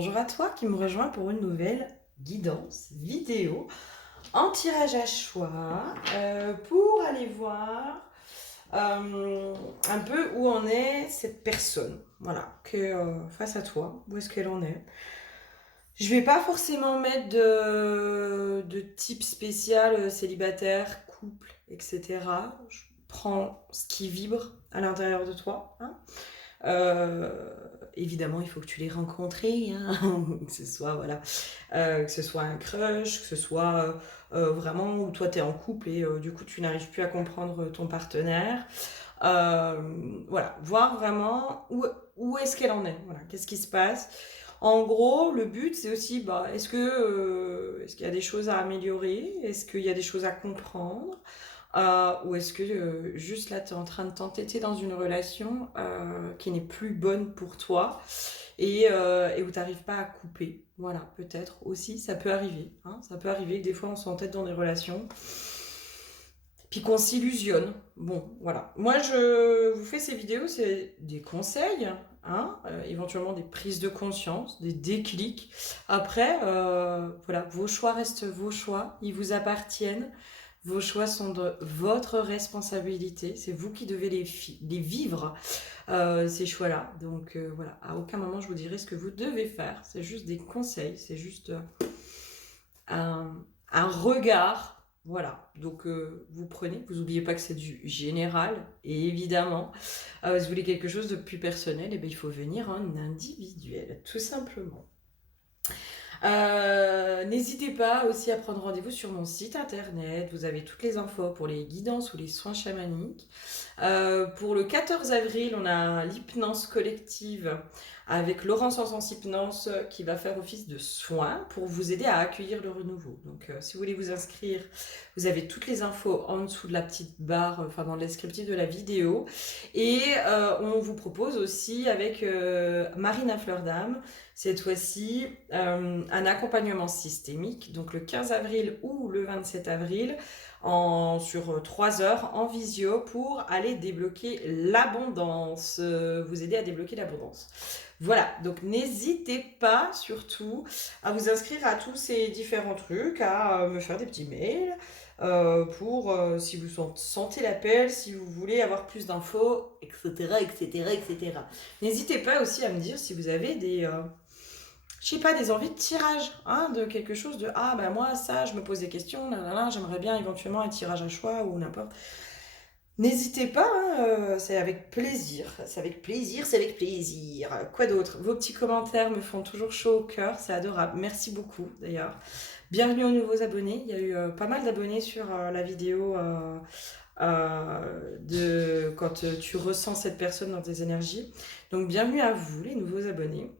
Bonjour à toi qui me rejoins pour une nouvelle guidance vidéo en tirage à choix pour aller voir un peu où en est cette personne, voilà, que face à toi, où est-ce qu'elle en est. Je vais pas forcément mettre de type spécial, célibataire, couple, etc. Je prends ce qui vibre à l'intérieur de toi, hein. Euh, Évidemment, il faut que tu l'aies rencontré, hein, que ce soit voilà, que ce soit un crush, que ce soit vraiment où toi tu es en couple et du coup tu n'arrives plus à comprendre ton partenaire. Euh, voilà, voir vraiment où est-ce qu'elle en est, voilà, qu'est-ce qui se passe. En gros, le but c'est aussi, bah, est-ce qu'il y a des choses à améliorer, est-ce qu'il y a des choses à comprendre, ou est-ce que juste là, tu es en train de t'entêter dans une relation qui n'est plus bonne pour toi et où tu n'arrives pas à couper. Voilà, peut-être aussi, ça peut arriver, hein. Ça peut arriver que des fois on s'entête dans des relations, puis qu'on s'illusionne. Bon, voilà. Moi, je vous fais ces vidéos, c'est des conseils, hein, éventuellement des prises de conscience, des déclics. Après, voilà, vos choix restent vos choix, ils vous appartiennent. Vos choix sont de votre responsabilité. C'est vous qui devez les vivre, ces choix-là. Donc voilà, à aucun moment je vous dirai ce que vous devez faire. C'est juste des conseils, c'est juste un regard. Voilà, donc vous prenez, vous n'oubliez pas que c'est du général. Et évidemment, si vous voulez quelque chose de plus personnel, eh bien, il faut venir en individuel, tout simplement. N'hésitez pas aussi à prendre rendez-vous sur mon site internet. Vous avez toutes les infos pour les guidances ou les soins chamaniques. Pour le 14 avril, on a l'hypnose collective avec Laurence Ensemble Hypnose qui va faire office de soin pour vous aider à accueillir le renouveau. Donc, si vous voulez vous inscrire, vous avez toutes les infos en dessous de la petite barre, enfin dans le descriptif de la vidéo. Et on vous propose aussi avec Marine à Fleur d'âme, cette fois-ci, un accompagnement systémique, donc le 15 avril ou le 27 avril, sur 3 heures en visio pour aller débloquer l'abondance, vous aider à débloquer l'abondance. Voilà, donc n'hésitez pas surtout à vous inscrire à tous ces différents trucs, à me faire des petits mails pour si vous sentez l'appel, si vous voulez avoir plus d'infos, etc., etc., etc. N'hésitez pas aussi à me dire si vous avez je sais pas, des envies de tirage, hein, de quelque chose de ah ben moi ça, je me pose des questions, là, là, là, j'aimerais bien éventuellement un tirage à choix ou n'importe. N'hésitez pas, hein, c'est avec plaisir, c'est avec plaisir, c'est avec plaisir. Quoi d'autre? Vos petits commentaires me font toujours chaud au cœur, c'est adorable. Merci beaucoup d'ailleurs. Bienvenue aux nouveaux abonnés. Il y a eu pas mal d'abonnés sur la vidéo de quand tu ressens cette personne dans tes énergies. Donc bienvenue à vous les nouveaux abonnés.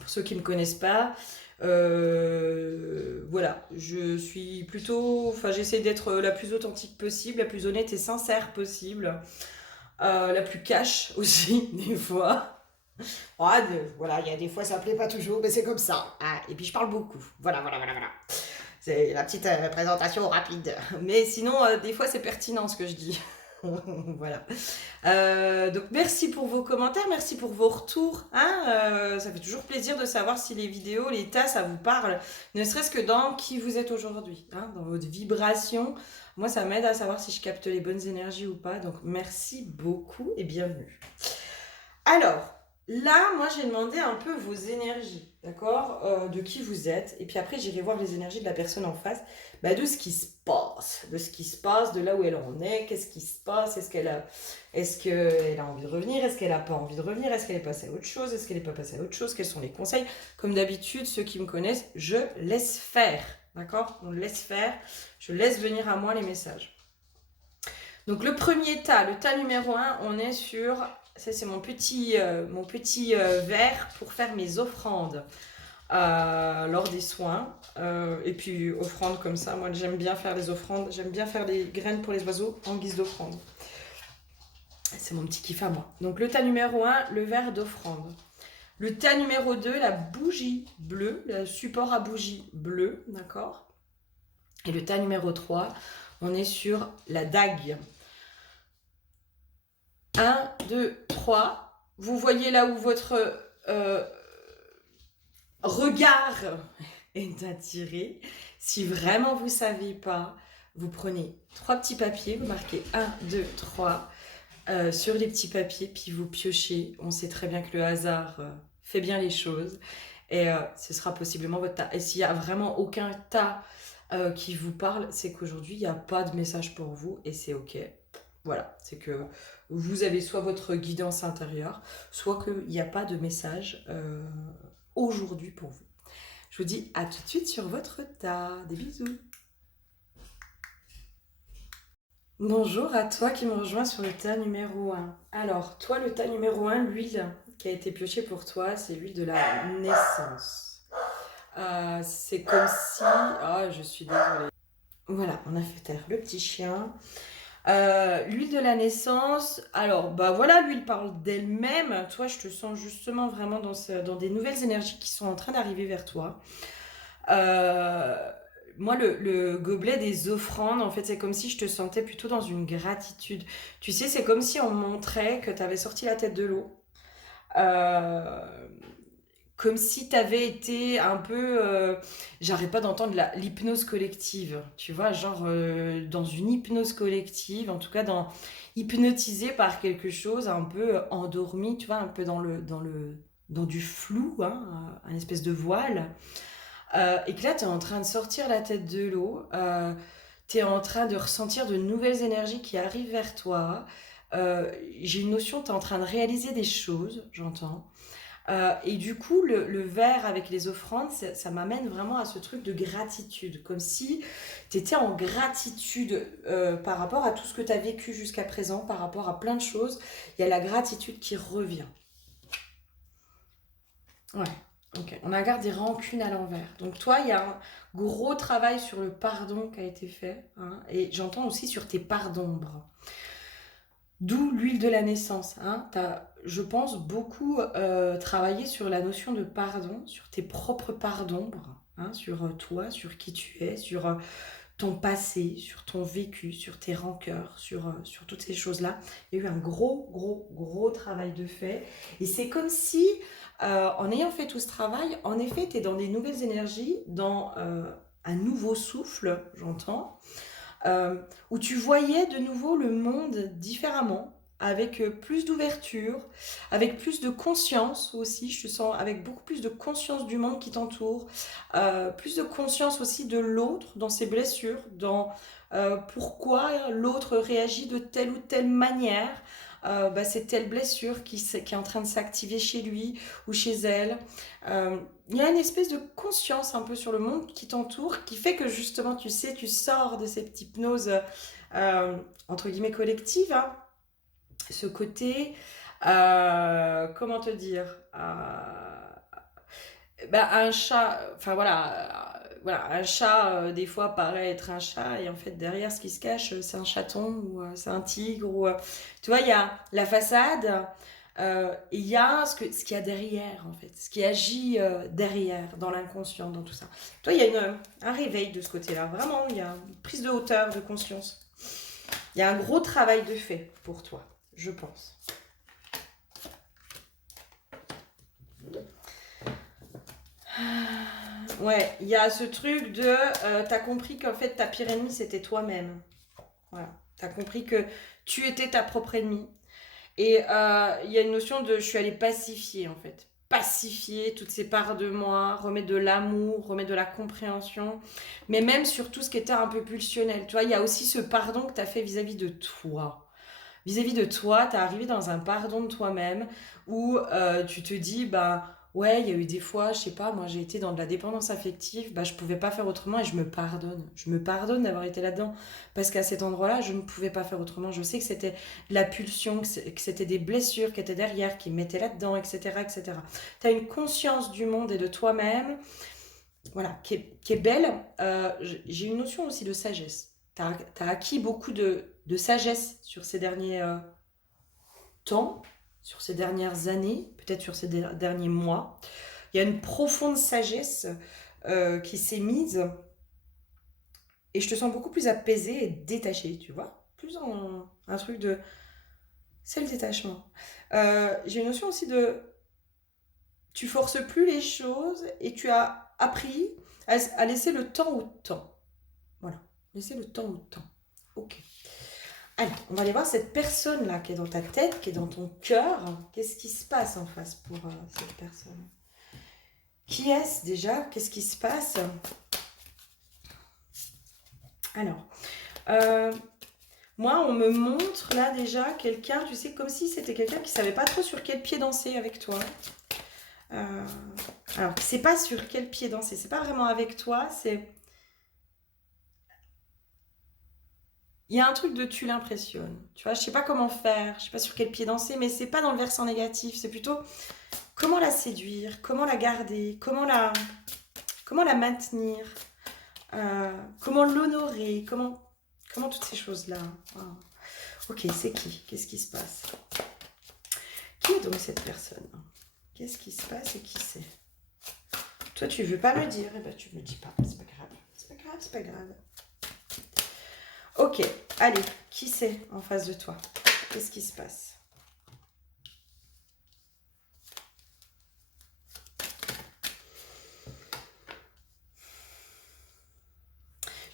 Pour ceux qui ne me connaissent pas, voilà, je suis plutôt, enfin j'essaie d'être la plus authentique possible, la plus honnête et sincère possible, la plus cash aussi des fois. Ah, voilà, il y a des fois ça plaît pas toujours, mais c'est comme ça. Ah, et puis je parle beaucoup. Voilà, voilà, voilà, voilà. C'est la petite présentation rapide. Mais sinon, des fois c'est pertinent ce que je dis. Voilà. Donc merci pour vos commentaires, merci pour vos retours, hein. Ça fait toujours plaisir de savoir si les vidéos, les tas, ça vous parle, ne serait-ce que dans qui vous êtes aujourd'hui, hein, dans votre vibration. Moi, ça m'aide à savoir si je capte les bonnes énergies ou pas. Donc merci beaucoup et bienvenue. Alors, là, moi, j'ai demandé un peu vos énergies, d'accord, de qui vous êtes. Et puis après, j'irai voir les énergies de la personne en face, bah, de ce qui se passe, de là où elle en est, qu'est-ce qui se passe, est-ce qu'elle a envie de revenir, est-ce qu'elle n'a pas envie de revenir, est-ce qu'elle est passée à autre chose, est-ce qu'elle n'est pas passée à autre chose, quels sont les conseils. Comme d'habitude, ceux qui me connaissent, je laisse faire, d'accord. On laisse faire, je laisse venir à moi les messages. Donc le premier tas, le tas numéro 1, on est sur, ça c'est mon petit verre pour faire mes offrandes lors des soins. Et puis offrandes comme ça, moi j'aime bien faire les offrandes, j'aime bien faire des graines pour les oiseaux en guise d'offrande. C'est mon petit kiff à moi. Donc le tas numéro 1, le verre d'offrande. Le tas numéro 2, la bougie bleue, le support à bougie bleue, d'accord. Et le tas numéro 3, on est sur la dague. 1, 2, 3. Vous voyez là où votre regard est attiré. Si vraiment vous ne savez pas, vous prenez 3 petits papiers, vous marquez 1, 2, 3 sur les petits papiers, puis vous piochez. On sait très bien que le hasard fait bien les choses. Et ce sera possiblement votre tas. Et s'il n'y a vraiment aucun tas qui vous parle, c'est qu'aujourd'hui, il n'y a pas de message pour vous et c'est OK. Voilà, c'est que vous avez soit votre guidance intérieure, soit qu'il n'y a pas de message aujourd'hui pour vous. Je vous dis à tout de suite sur votre tas. Des bisous. Bonjour à toi qui me rejoins sur le tas numéro 1. Alors, toi, le tas numéro 1, l'huile qui a été piochée pour toi, c'est l'huile de la naissance. C'est comme si... Ah, je suis désolée. Voilà, on a fait taire le petit chien. L'huile de la naissance, alors bah voilà, l'huile parle d'elle-même. Toi, je te sens justement vraiment dans des nouvelles énergies qui sont en train d'arriver vers toi. Moi, le gobelet des offrandes, en fait, c'est comme si je te sentais plutôt dans une gratitude. Tu sais, c'est comme si on montrait que tu avais sorti la tête de l'eau. Euh, Comme si tu avais été un peu... j'arrête pas d'entendre l'hypnose collective. Tu vois, genre dans une hypnose collective, en tout cas hypnotisé par quelque chose, un peu endormi, tu vois, un peu dans du flou, hein, un espèce de voile. Et que là, tu es en train de sortir la tête de l'eau, tu es en train de ressentir de nouvelles énergies qui arrivent vers toi. J'ai une notion, tu es en train de réaliser des choses, j'entends. Et du coup, le verre avec les offrandes, ça m'amène vraiment à ce truc de gratitude, comme si tu étais en gratitude par rapport à tout ce que tu as vécu jusqu'à présent, par rapport à plein de choses. Il y a la gratitude qui revient. Ouais, ok. On a des rancunes à l'envers. Donc toi, il y a un gros travail sur le pardon qui a été fait, hein, et j'entends aussi sur tes parts d'ombre. D'où l'huile de la naissance. Hein. Tu as, je pense, beaucoup travaillé sur la notion de pardon, sur tes propres parts d'ombre, hein, sur toi, sur qui tu es, sur ton passé, sur ton vécu, sur tes rancœurs, sur toutes ces choses-là. Il y a eu un gros, gros, gros travail de fait. Et c'est comme si, en ayant fait tout ce travail, en effet, tu es dans des nouvelles énergies, dans un nouveau souffle, j'entends, où tu voyais de nouveau le monde différemment, avec plus d'ouverture, avec plus de conscience aussi, je te sens avec beaucoup plus de conscience du monde qui t'entoure, plus de conscience aussi de l'autre dans ses blessures, dans pourquoi l'autre réagit de telle ou telle manière. C'est telle blessure qui est en train de s'activer chez lui ou chez elle. Il y a une espèce de conscience un peu sur le monde qui t'entoure, qui fait que justement, tu sais, tu sors de cette hypnose, euh, entre guillemets, collective, hein. Ce côté, comment te dire, un chat, enfin voilà, un chat, des fois, paraît être un chat, et en fait, derrière, ce qui se cache, c'est un chaton, ou c'est un tigre, ou... tu vois, il y a la façade, et il y a ce qu'il y a derrière, en fait, ce qui agit derrière, dans l'inconscient, dans tout ça. Toi, il y a un réveil de ce côté-là, vraiment, il y a une prise de hauteur, de conscience. Il y a un gros travail de fait pour toi, je pense. Ouais, il y a ce truc de... t'as compris qu'en fait, ta pire ennemie, c'était toi-même. Voilà. T'as compris que tu étais ta propre ennemie. Et il y a une notion de... Je suis allée pacifier, en fait. Pacifier toutes ces parts de moi, remettre de l'amour, remettre de la compréhension. Mais même sur tout ce qui était un peu pulsionnel. Tu vois, il y a aussi ce pardon que t'as fait vis-à-vis de toi. Vis-à-vis de toi, t'es arrivé dans un pardon de toi-même où tu te dis, bah ouais, il y a eu des fois, je sais pas, moi j'ai été dans de la dépendance affective, bah je pouvais pas faire autrement et je me pardonne. Je me pardonne d'avoir été là-dedans parce qu'à cet endroit-là, je ne pouvais pas faire autrement. Je sais que c'était de la pulsion, que c'était des blessures qui étaient derrière, qui me mettaient là-dedans, etc., etc. T'as une conscience du monde et de toi-même, voilà, qui est belle. J'ai une notion aussi de sagesse. T'as acquis beaucoup de sagesse sur ces derniers temps, sur ces dernières années, peut-être sur ces derniers mois. Il y a une profonde sagesse qui s'est mise et je te sens beaucoup plus apaisée et détachée, tu vois. Plus en un truc de... C'est le détachement. J'ai une notion aussi de... tu forces plus les choses et tu as appris à laisser le temps au temps. Voilà, laisser le temps au temps. Ok. Allez, on va aller voir cette personne-là qui est dans ta tête, qui est dans ton cœur. Qu'est-ce qui se passe en face pour cette personne? Qui est-ce déjà? Qu'est-ce qui se passe? Alors, moi, on me montre là déjà quelqu'un, tu sais, comme si c'était quelqu'un qui savait pas trop sur quel pied danser avec toi. Alors, qui sait pas sur quel pied danser. C'est pas vraiment avec toi, c'est... Il y a un truc de tu l'impressionnes. Tu vois, je sais pas comment faire, je sais pas sur quel pied danser, mais c'est pas dans le versant négatif, c'est plutôt comment la séduire, comment la garder, comment la maintenir, comment l'honorer, comment toutes ces choses-là. Wow. Ok, c'est qui? Qu'est-ce qui se passe? Qui est donc cette personne? Qu'est-ce qui se passe et qui c'est? Toi, tu veux pas me dire, eh ben tu me dis pas, c'est pas grave, c'est pas grave, c'est pas grave. Ok, allez, qui c'est en face de toi? Qu'est-ce qui se passe?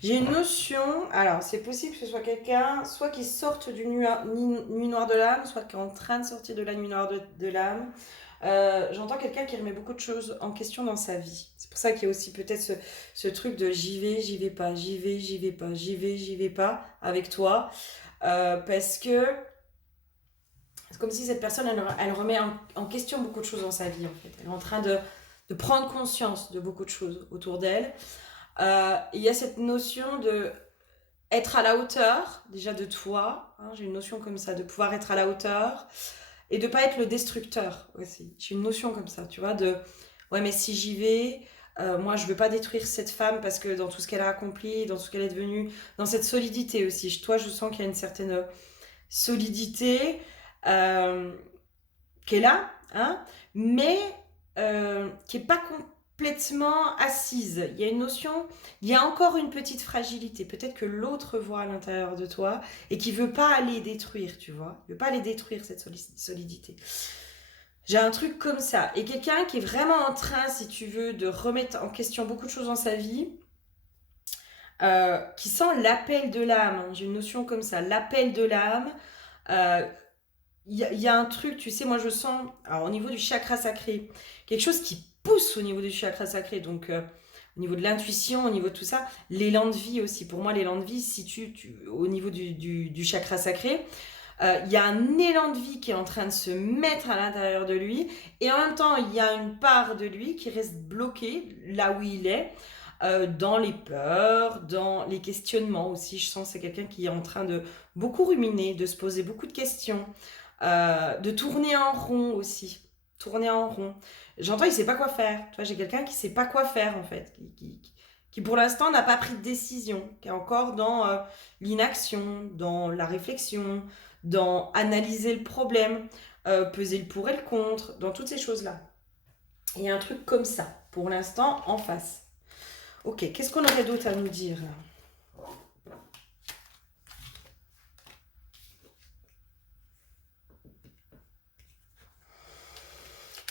J'ai une notion, alors c'est possible que ce soit quelqu'un, soit qui sorte du nuit noire de l'âme, soit qui est en train de sortir de la nuit noire de l'âme. J'entends quelqu'un qui remet beaucoup de choses en question dans sa vie. C'est pour ça qu'il y a aussi peut-être ce truc de j'y vais pas, j'y vais pas, j'y vais pas avec toi. Parce que c'est comme si cette personne, elle remet en question beaucoup de choses dans sa vie en fait. Elle est en train de prendre conscience de beaucoup de choses autour d'elle. Il y a cette notion de être à la hauteur, déjà de toi. Hein, j'ai une notion comme ça, de pouvoir être à la hauteur. Et de pas être le destructeur aussi. J'ai une notion comme ça, tu vois, de ouais, mais si j'y vais, moi je veux pas détruire cette femme parce que dans tout ce qu'elle a accompli, dans tout ce qu'elle est devenue, dans cette solidité aussi. Toi, je sens qu'il y a une certaine solidité qui est là, hein, mais qui est pas complètement assise. Il y a une notion, il y a encore une petite fragilité. Peut-être que l'autre voit à l'intérieur de toi et qui veut pas aller détruire, tu vois. Il veut pas aller détruire cette solidité. J'ai un truc comme ça. Et quelqu'un qui est vraiment en train, si tu veux, de remettre en question beaucoup de choses dans sa vie, qui sent l'appel de l'âme. J'ai une notion comme ça, l'appel de l'âme. Euh, y a un truc, tu sais, moi je sens, alors, au niveau du chakra sacré, quelque chose qui pousse au niveau du chakra sacré, donc au niveau de l'intuition, au niveau de tout ça, l'élan de vie aussi. Pour moi, l'élan de vie se situe au niveau du chakra sacré. Il y a un élan de vie qui est en train de se mettre à l'intérieur de lui, et en même temps, il y a une part de lui qui reste bloquée là où il est, dans les peurs, dans les questionnements aussi. Je sens que c'est quelqu'un qui est en train de beaucoup ruminer, de se poser beaucoup de questions, de tourner en rond aussi. Tourner en rond. J'entends, il sait pas quoi faire. Tu vois, j'ai quelqu'un qui sait pas quoi faire en fait, qui pour l'instant n'a pas pris de décision, qui est encore dans l'inaction, dans la réflexion, dans analyser le problème, peser le pour et le contre, dans toutes ces choses-là. Il y a un truc comme ça, pour l'instant, en face. Ok, qu'est-ce qu'on aurait d'autre à nous dire là?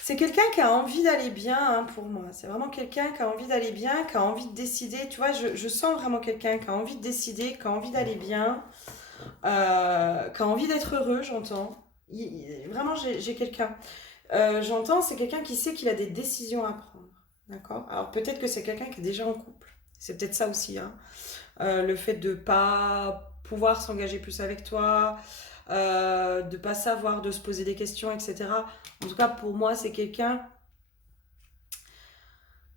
C'est quelqu'un qui a envie d'aller bien, hein, pour moi. C'est vraiment quelqu'un qui a envie d'aller bien, qui a envie de décider. Tu vois, je sens vraiment quelqu'un qui a envie de décider, qui a envie d'aller bien, qui a envie d'être heureux, j'entends. Vraiment, j'ai quelqu'un. J'entends, c'est quelqu'un qui sait qu'il a des décisions à prendre. D'accord? Alors peut-être que c'est quelqu'un qui est déjà en couple. C'est peut-être ça aussi, hein. Le fait de pas pouvoir s'engager plus avec toi, de pas savoir, de se poser des questions, etc. En tout cas, pour moi, c'est quelqu'un.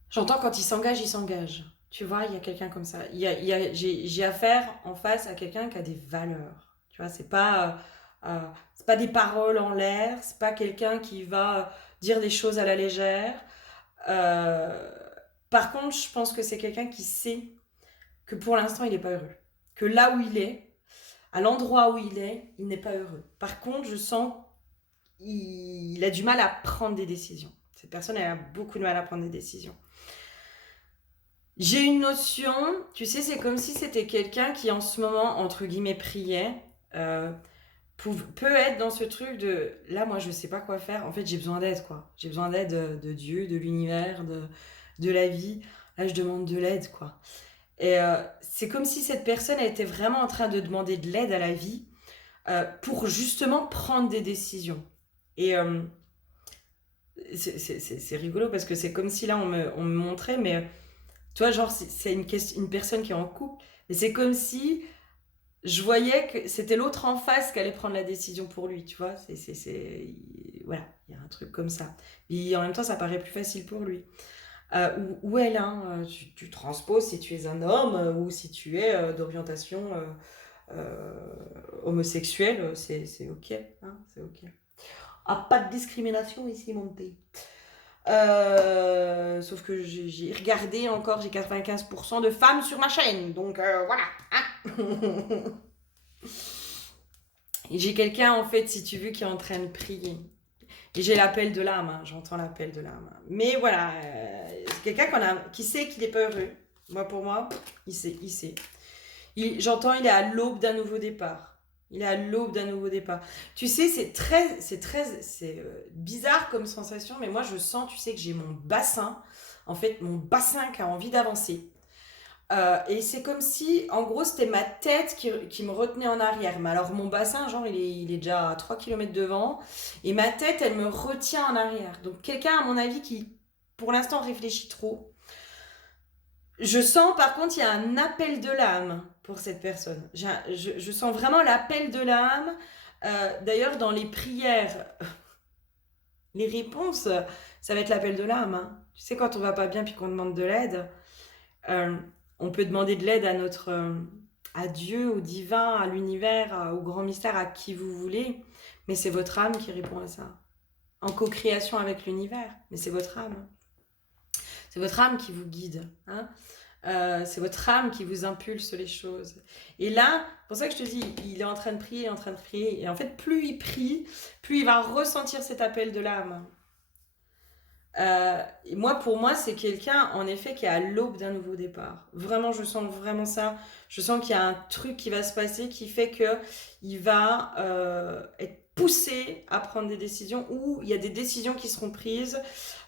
J'entends quand il s'engage, il s'engage. Tu vois, il y a quelqu'un comme ça. J'ai affaire en face à quelqu'un qui a des valeurs. Tu vois, c'est pas des paroles en l'air, c'est pas quelqu'un qui va dire des choses à la légère. Euh, Par contre, je pense que c'est quelqu'un qui sait que pour l'instant, il n'est pas heureux. Que là où il est, à l'endroit où il n'est pas heureux. Par contre, je sens qu'il a du mal à prendre des décisions. Cette personne, elle a beaucoup de mal à prendre des décisions. J'ai une notion, tu sais, c'est comme si c'était quelqu'un qui en ce moment, entre guillemets, priait peut être dans ce truc de là, moi, je sais pas quoi faire. En fait, j'ai besoin d'aide, quoi. J'ai besoin d'aide de Dieu, de l'univers, de la vie. Là, je demande de l'aide, quoi. Et c'est comme si cette personne elle était vraiment en train de demander de l'aide à la vie pour justement prendre des décisions. Et c'est rigolo parce que c'est comme si là, on me montrait, mais tu vois, genre, c'est une personne qui est en couple, mais c'est comme si je voyais que c'était l'autre en face qui allait prendre la décision pour lui, tu vois. Voilà, il y a un truc comme ça. Et en même temps, ça paraît plus facile pour lui. Ou elle, hein, tu transposes si tu es un homme ou si tu es d'orientation homosexuelle, c'est ok, hein, c'est ok. Ah, pas de discrimination ici, mon petit. Sauf que j'ai regardé encore, j'ai 95% de femmes sur ma chaîne, donc voilà. Hein. Et j'ai quelqu'un, en fait, si tu veux, qui est en train de prier. Et j'ai l'appel de l'âme, hein, j'entends l'appel de l'âme. Mais voilà, c'est quelqu'un qui sait qu'il n'est pas heureux. Moi, pour moi, il sait, il sait. J'entends, il est à l'aube d'un nouveau départ. Il est à l'aube d'un nouveau départ. Tu sais, c'est bizarre comme sensation, mais moi, je sens, tu sais, que j'ai mon bassin, en fait, mon bassin qui a envie d'avancer. Et c'est comme si, en gros, c'était ma tête qui me retenait en arrière. Mais alors, mon bassin, genre, il est déjà à 3 km devant. Et ma tête, elle me retient en arrière. Donc, quelqu'un, à mon avis, qui, pour l'instant, réfléchit trop. Je sens, par contre, il y a un appel de l'âme pour cette personne. Je sens vraiment l'appel de l'âme. D'ailleurs, dans les prières, les réponses, ça va être l'appel de l'âme. Hein. Tu sais, quand on va pas bien puis qu'on demande de l'aide, euh, on peut demander de l'aide à Dieu, au divin, à l'univers, au grand mystère, à qui vous voulez. Mais c'est votre âme qui répond à ça. En co-création avec l'univers. Mais c'est votre âme. C'est votre âme qui vous guide. Hein. C'est votre âme qui vous impulse les choses. Et là, c'est pour ça que je te dis, il est en train de prier, il est en train de prier. Et en fait, plus il prie, plus il va ressentir cet appel de l'âme. Et moi, pour moi, c'est quelqu'un, en effet, qui est à l'aube d'un nouveau départ. Vraiment, je sens vraiment ça. Je sens qu'il y a un truc qui va se passer qui fait qu'il va être poussé à prendre des décisions ou il y a des décisions qui seront prises.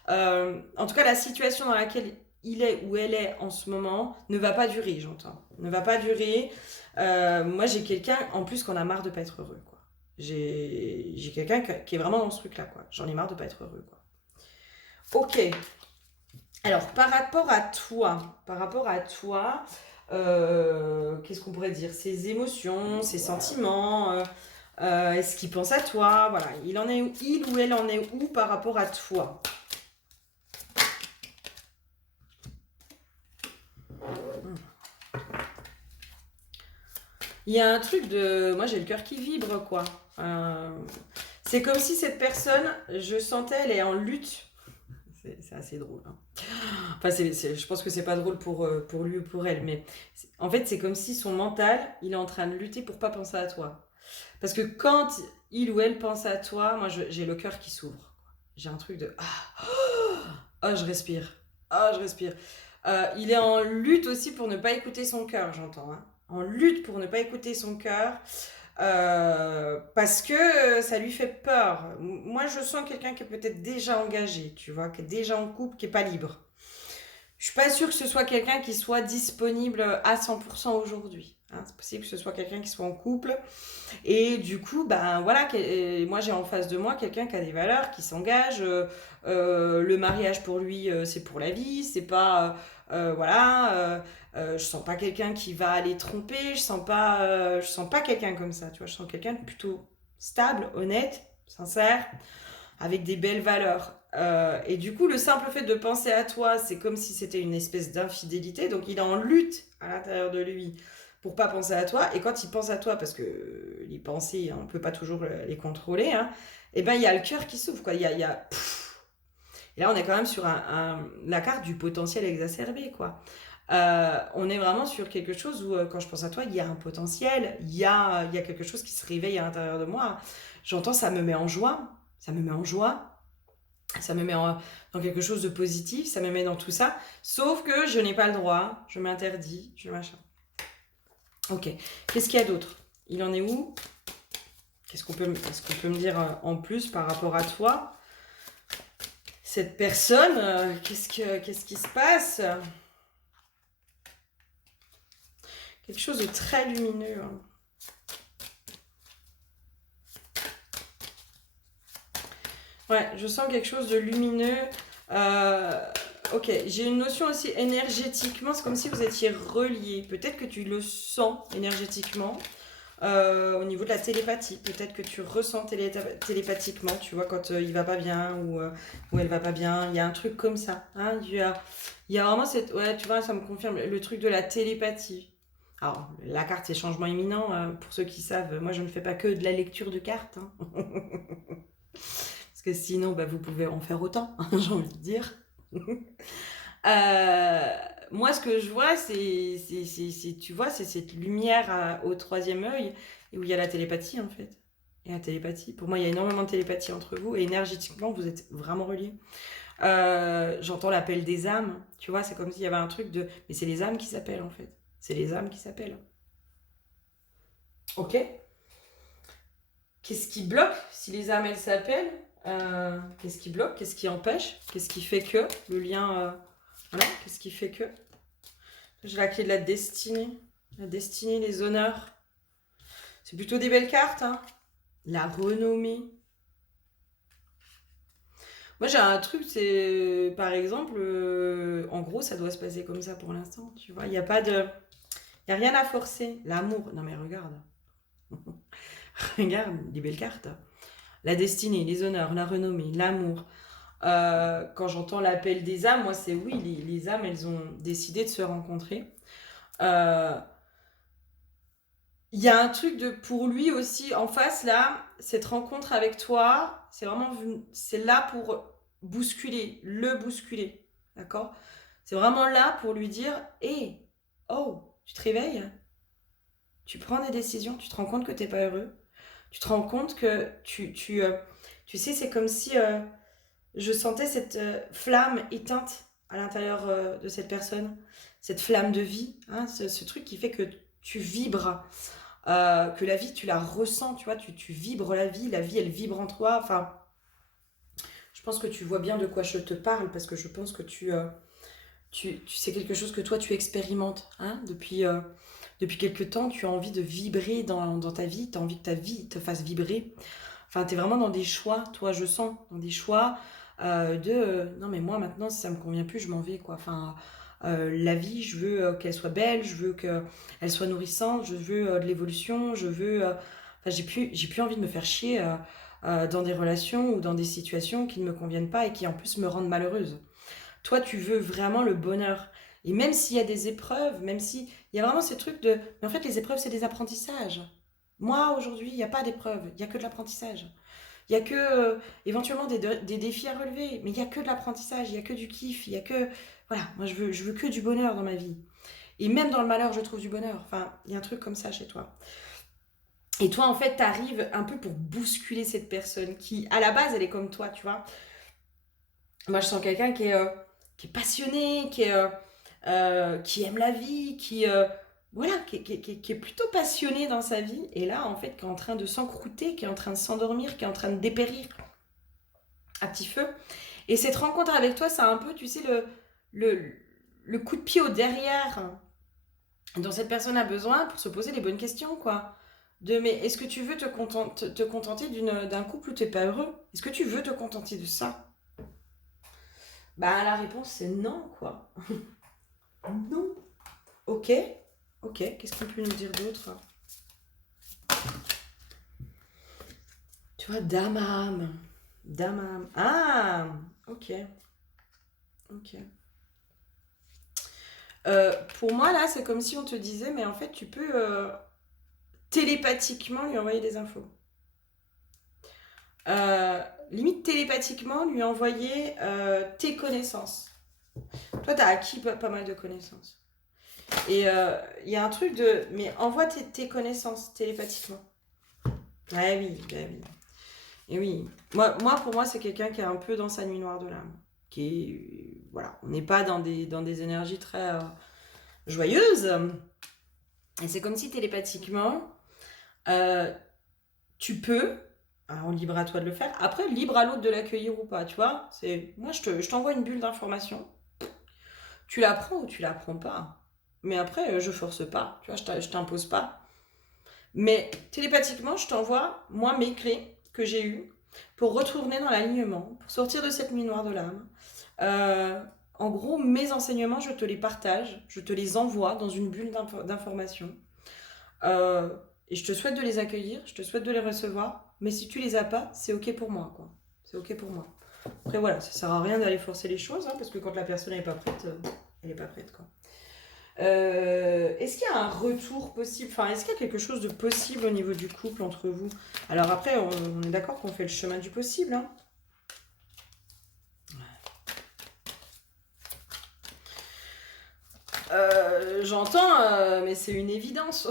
En tout cas, la situation dans laquelle il est ou elle est en ce moment ne va pas durer, j'entends. Ne va pas durer. Moi, j'ai quelqu'un, en plus, qu'on a marre de pas être heureux, quoi. J'ai quelqu'un qui est vraiment dans ce truc-là, quoi. J'en ai marre de pas être heureux, quoi. Ok. Alors, par rapport à toi, qu'est-ce qu'on pourrait dire? Ses émotions, ses sentiments, est-ce qu'il pense à toi? Voilà, il ou elle en est où par rapport à toi? Il y a un truc de... Moi, j'ai le cœur qui vibre, quoi. C'est comme si cette personne, je sentais, elle est en lutte. C'est assez drôle. Hein. Enfin, je pense que c'est pas drôle pour lui ou pour elle, mais en fait, c'est comme si son mental, il est en train de lutter pour pas penser à toi. Parce que quand il ou elle pense à toi, moi, j'ai le cœur qui s'ouvre. J'ai un truc de ah, je respire. Ah, je respire. Il est en lutte aussi pour ne pas écouter son cœur, j'entends. Hein. En lutte pour ne pas écouter son cœur. Parce que ça lui fait peur. Moi, je sens quelqu'un qui est peut-être déjà engagé, tu vois, qui est déjà en couple, qui est pas libre. Je suis pas sûre que ce soit quelqu'un qui soit disponible à 100% aujourd'hui. Hein. C'est possible que ce soit quelqu'un qui soit en couple. Et du coup, ben voilà, moi j'ai en face de moi quelqu'un qui a des valeurs, qui s'engage. Le mariage pour lui, c'est pour la vie. C'est pas, voilà. Je sens pas quelqu'un qui va aller tromper. Je sens pas quelqu'un comme ça. Tu vois, je sens quelqu'un de plutôt stable, honnête, sincère, avec des belles valeurs. Et du coup, le simple fait de penser à toi, c'est comme si c'était une espèce d'infidélité. Donc, il est en lutte à l'intérieur de lui pour pas penser à toi. Et quand il pense à toi, parce que les pensées, on peut pas toujours les contrôler, hein, et ben il y a le cœur qui s'ouvre, quoi. Et là, on est quand même sur la carte du potentiel exacerbé, quoi. On est vraiment sur quelque chose où, quand je pense à toi, il y a un potentiel, il y a quelque chose qui se réveille à l'intérieur de moi. J'entends, ça me met en joie, ça me met en joie. Ça me met dans quelque chose de positif, ça me met dans tout ça. Sauf que je n'ai pas le droit, je m'interdis, je machin. Ok, qu'est-ce qu'il y a d'autre? Il en est où? Qu'est-ce qu'on peut me dire en plus par rapport à toi? Cette personne, qu'est-ce qui se passe? Quelque chose de très lumineux. Hein. Ouais, je sens quelque chose de lumineux. Ok, j'ai une notion aussi énergétiquement, c'est comme si vous étiez reliés. Peut-être que tu le sens énergétiquement. Au niveau de la télépathie, peut-être que tu ressens télépathiquement, tu vois, quand il va pas bien ou elle va pas bien, il y a un truc comme ça. Hein, il y a vraiment cette... Ouais, tu vois, ça me confirme le truc de la télépathie. Alors, la carte, c'est changement imminent. Pour ceux qui savent, moi, je ne fais pas que de la lecture de cartes. Hein. Parce que sinon, bah, vous pouvez en faire autant, j'ai envie de dire. Moi, ce que je vois, tu vois, c'est cette lumière au troisième œil, où il y a la télépathie, en fait. Et la télépathie, pour moi, il y a énormément de télépathie entre vous, et énergétiquement, vous êtes vraiment reliés. J'entends l'appel des âmes, tu vois, c'est comme s'il y avait un truc de... Mais c'est les âmes qui s'appellent, en fait. C'est les âmes qui s'appellent. Ok. Qu'est-ce qui bloque si les âmes, elles s'appellent? Qu'est-ce qui bloque? Qu'est-ce qui empêche? Qu'est-ce qui fait que le lien... Voilà, qu'est-ce qui fait que... J'ai la clé de la destinée. La destinée, les honneurs. C'est plutôt des belles cartes. Hein. La renommée. Moi, j'ai un truc, c'est... Par exemple, en gros, ça doit se passer comme ça pour l'instant. Tu vois, il n'y a pas de... Il n'y a rien à forcer. L'amour. Non, mais regarde. Regarde, des belles cartes. La destinée, les honneurs, la renommée, l'amour. Quand j'entends l'appel des âmes, moi, c'est oui, les âmes, elles ont décidé de se rencontrer. Il y a un truc de pour lui aussi en face là, cette rencontre avec toi, c'est là pour le bousculer, d'accord? C'est vraiment là pour lui dire, hé, oh, tu te réveilles, tu prends des décisions, tu te rends compte que t'es pas heureux, tu te rends compte que tu sais, c'est comme si je sentais cette flamme éteinte à l'intérieur de cette personne, cette flamme de vie, hein, ce truc qui fait que tu vibres, que la vie, tu la ressens, tu vois, tu vibres la vie elle vibre en toi. Enfin, je pense que tu vois bien de quoi je te parle, parce que je pense que c'est quelque chose que toi, tu expérimentes, hein, depuis quelques temps, tu as envie de vibrer dans ta vie, tu as envie que ta vie te fasse vibrer. Enfin, tu es vraiment dans des choix, toi, je sens, dans des choix non, mais moi, maintenant, si ça me convient plus, je m'en vais, quoi. Enfin, la vie, je veux qu'elle soit belle, je veux qu'elle soit nourrissante, je veux de l'évolution, je veux... Enfin, j'ai plus envie de me faire chier dans des relations ou dans des situations qui ne me conviennent pas et qui, en plus, me rendent malheureuse. Toi, tu veux vraiment le bonheur. Et même s'il y a des épreuves, même si... Il y a vraiment ces trucs de... Mais en fait, les épreuves, c'est des apprentissages. Moi, aujourd'hui, il n'y a pas d'épreuves, il n'y a que de l'apprentissage. Il n'y a que éventuellement des défis à relever, mais il n'y a que de l'apprentissage, il n'y a que du kiff, il n'y a que... Voilà, moi je veux que du bonheur dans ma vie. Et même dans le malheur, je trouve du bonheur. Enfin, il y a un truc comme ça chez toi. Et toi, en fait, t'arrives un peu pour bousculer cette personne qui, à la base, elle est comme toi, tu vois. Moi, je sens quelqu'un qui est passionné, qui aime la vie, voilà, qui est plutôt passionné dans sa vie, et là, en fait, qui est en train de s'encrouter, qui est en train de s'endormir, qui est en train de dépérir à petit feu. Et cette rencontre avec toi, c'est un peu, tu sais, le, le coup de pied au derrière dont cette personne a besoin pour se poser les bonnes questions, quoi. Mais est-ce que tu veux te contenter d'un couple où tu n'es pas heureux? Est-ce que tu veux te contenter de ça? Bah, la réponse, c'est non, quoi. Non. Ok, ok, qu'est-ce qu'on peut nous dire d'autre? Tu vois, Damam. Damam. Ah, ok, ok. Pour moi, là, c'est comme si on te disait, mais en fait, tu peux télépathiquement lui envoyer des infos. Limite télépathiquement lui envoyer tes connaissances. Toi, tu as acquis pas mal de connaissances. Et il y a un truc de... Mais envoie tes connaissances télépathiquement. Ouais, oui, bah oui. Et oui. Pour moi, c'est quelqu'un qui est un peu dans sa nuit noire de l'âme. Qui est... Voilà, on n'est pas dans des énergies très joyeuses. Et c'est comme si télépathiquement, tu peux, alors libre à toi de le faire, après libre à l'autre de l'accueillir ou pas, tu vois. Moi, je t'envoie une bulle d'information, tu la prends ou tu la prends pas. Mais après, je force pas, tu vois, je t'impose pas. Mais télépathiquement, je t'envoie, moi, mes clés que j'ai eues pour retourner dans l'alignement, pour sortir de cette nuit noire de l'âme. Euh, En gros, mes enseignements, je te les partage, je te les envoie dans une bulle d'information. Euh, et je te souhaite de les accueillir, je te souhaite de les recevoir. Mais si tu les as pas, c'est ok pour moi, quoi. C'est ok pour moi. Après, voilà, ça sert à rien d'aller forcer les choses, hein, parce que quand la personne n'est pas prête, elle n'est pas prête, quoi. Est-ce qu'il y a un retour possible? Enfin, est-ce qu'il y a quelque chose de possible au niveau du couple entre vous? Alors après, on est d'accord qu'on fait le chemin du possible, hein. J'entends, mais c'est une évidence.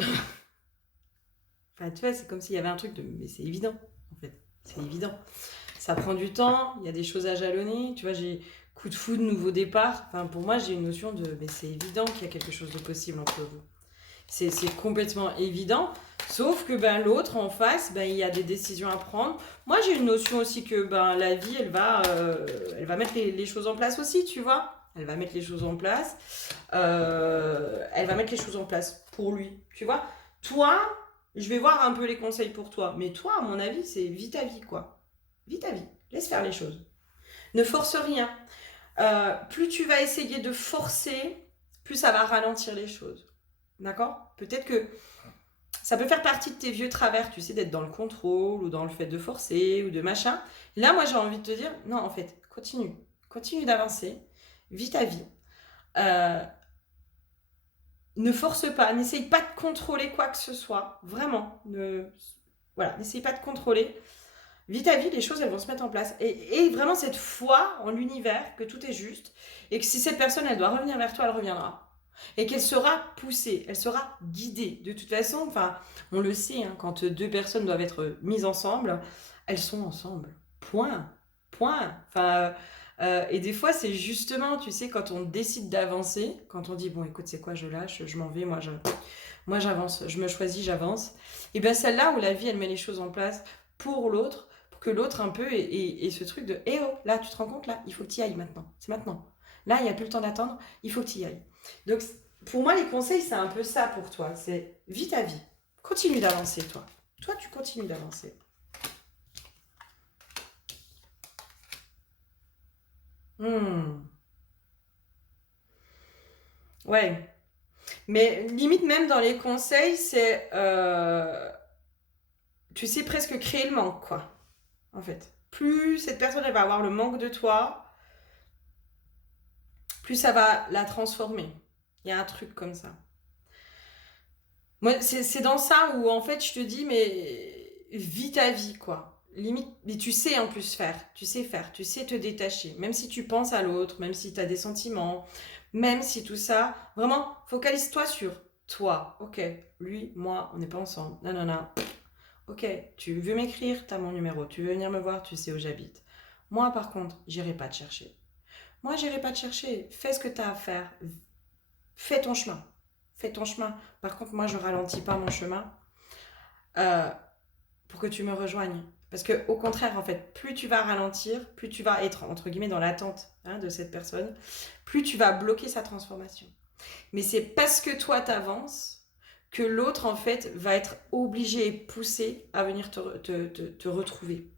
Enfin, tu vois, c'est comme s'il y avait un truc de... Mais c'est évident, en fait. C'est évident. Ça prend du temps, il y a des choses à jalonner. Tu vois, j'ai coup de foudre, nouveau départ. Enfin, pour moi, j'ai une notion de... Mais c'est évident qu'il y a quelque chose de possible entre vous. C'est complètement évident. Sauf que ben, l'autre en face, ben, il y a des décisions à prendre. Moi, j'ai une notion aussi que ben, la vie, elle va mettre les choses en place aussi, tu vois. Elle va mettre les choses en place. Elle va mettre les choses en place pour lui, tu vois. Toi, je vais voir un peu les conseils pour toi. Mais toi, à mon avis, c'est vis ta vie, quoi. Vis ta vie. Laisse faire les choses. Ne force rien. Plus tu vas essayer de forcer, plus ça va ralentir les choses. D'accord? Peut-être que ça peut faire partie de tes vieux travers, tu sais, d'être dans le contrôle ou dans le fait de forcer ou de machin. Là, moi, j'ai envie de te dire, non, en fait, continue. Continue d'avancer. Vis ta vie. Euh, Ne force pas. N'essaye pas de contrôler quoi que ce soit. Vraiment. Voilà, n'essaye pas de contrôler. Vis ta vie, les choses, elles vont se mettre en place. Et vraiment cette foi en l'univers, que tout est juste, et que si cette personne, elle doit revenir vers toi, elle reviendra. Et qu'elle sera poussée, elle sera guidée. De toute façon, enfin, on le sait, hein, quand deux personnes doivent être mises ensemble, elles sont ensemble. Point. Point. Enfin, et des fois, c'est justement, tu sais, quand on décide d'avancer, quand on dit, bon, écoute, c'est quoi, je lâche, je m'en vais, moi j'avance, je me choisis, j'avance. Et bien, celle-là où la vie, elle met les choses en place pour l'autre, pour que l'autre un peu ait ce truc de, eh oh, là, tu te rends compte, là, il faut que tu y ailles maintenant. C'est maintenant. Là, il n'y a plus le temps d'attendre, il faut que tu y ailles. Donc, pour moi, les conseils, c'est un peu ça pour toi. C'est vis ta vie. Continue d'avancer, toi. Toi, tu continues d'avancer. Hmm. Ouais. Mais limite, même dans les conseils, c'est... tu sais, presque créer le manque, quoi. En fait. Plus cette personne, elle va avoir le manque de toi, plus ça va la transformer. Il y a un truc comme ça. Moi, c'est dans ça où, en fait, je te dis, mais vis ta vie, quoi. Limite, mais tu sais en plus faire, tu sais te détacher. Même si tu penses à l'autre, même si tu as des sentiments, même si tout ça, vraiment, focalise-toi sur toi. Ok, lui, moi, on n'est pas ensemble. Non, non, non. Ok, tu veux m'écrire, t'as mon numéro. Tu veux venir me voir, tu sais où j'habite. Moi, par contre, j'irai pas te chercher. Moi, j'irai pas te chercher. Fais ce que tu as à faire. Fais ton chemin. Fais ton chemin. Par contre, moi, je ralentis pas mon chemin euh, pour que tu me rejoignes. Parce que, au contraire, en fait, plus tu vas ralentir, plus tu vas être, entre guillemets, dans l'attente, hein, de cette personne, plus tu vas bloquer sa transformation. Mais c'est parce que toi, t'avances que l'autre, en fait, va être obligé et poussé à venir te retrouver.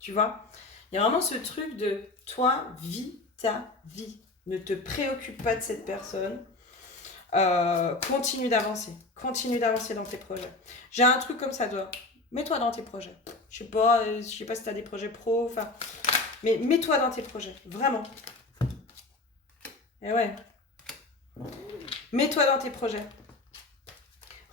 Tu vois? Il y a vraiment ce truc de toi, vis ta vie. Ne te préoccupe pas de cette personne. Continue d'avancer. Continue d'avancer dans tes projets. J'ai un truc comme ça, toi. Mets-toi dans tes projets. Je sais pas si tu as des projets pro, enfin, mais mets-toi dans tes projets, vraiment. Et ouais, mets-toi dans tes projets.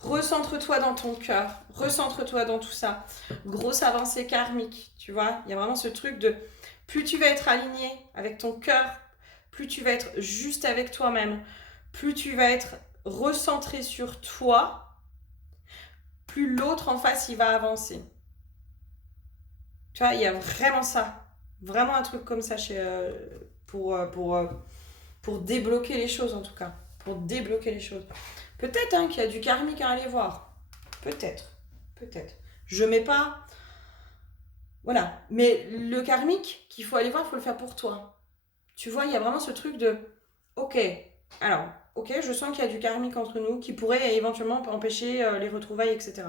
Recentre-toi dans ton cœur, recentre-toi dans tout ça. Grosse avancée karmique, tu vois. Il y a vraiment ce truc de plus tu vas être aligné avec ton cœur, plus tu vas être juste avec toi-même, plus tu vas être recentré sur toi, plus l'autre en face il va avancer. Tu vois, il y a vraiment ça. Vraiment un truc comme ça pour, euh, pour, euh, pour débloquer les choses en tout cas. Pour débloquer les choses. Peut-être, hein, qu'il y a du karmique à aller voir. Peut-être. Peut-être. Je mets pas. Voilà. Mais le karmique qu'il faut aller voir, il faut le faire pour toi. Tu vois, il y a vraiment ce truc de, ok, alors, ok, je sens qu'il y a du karmique entre nous qui pourrait éventuellement empêcher les retrouvailles, etc.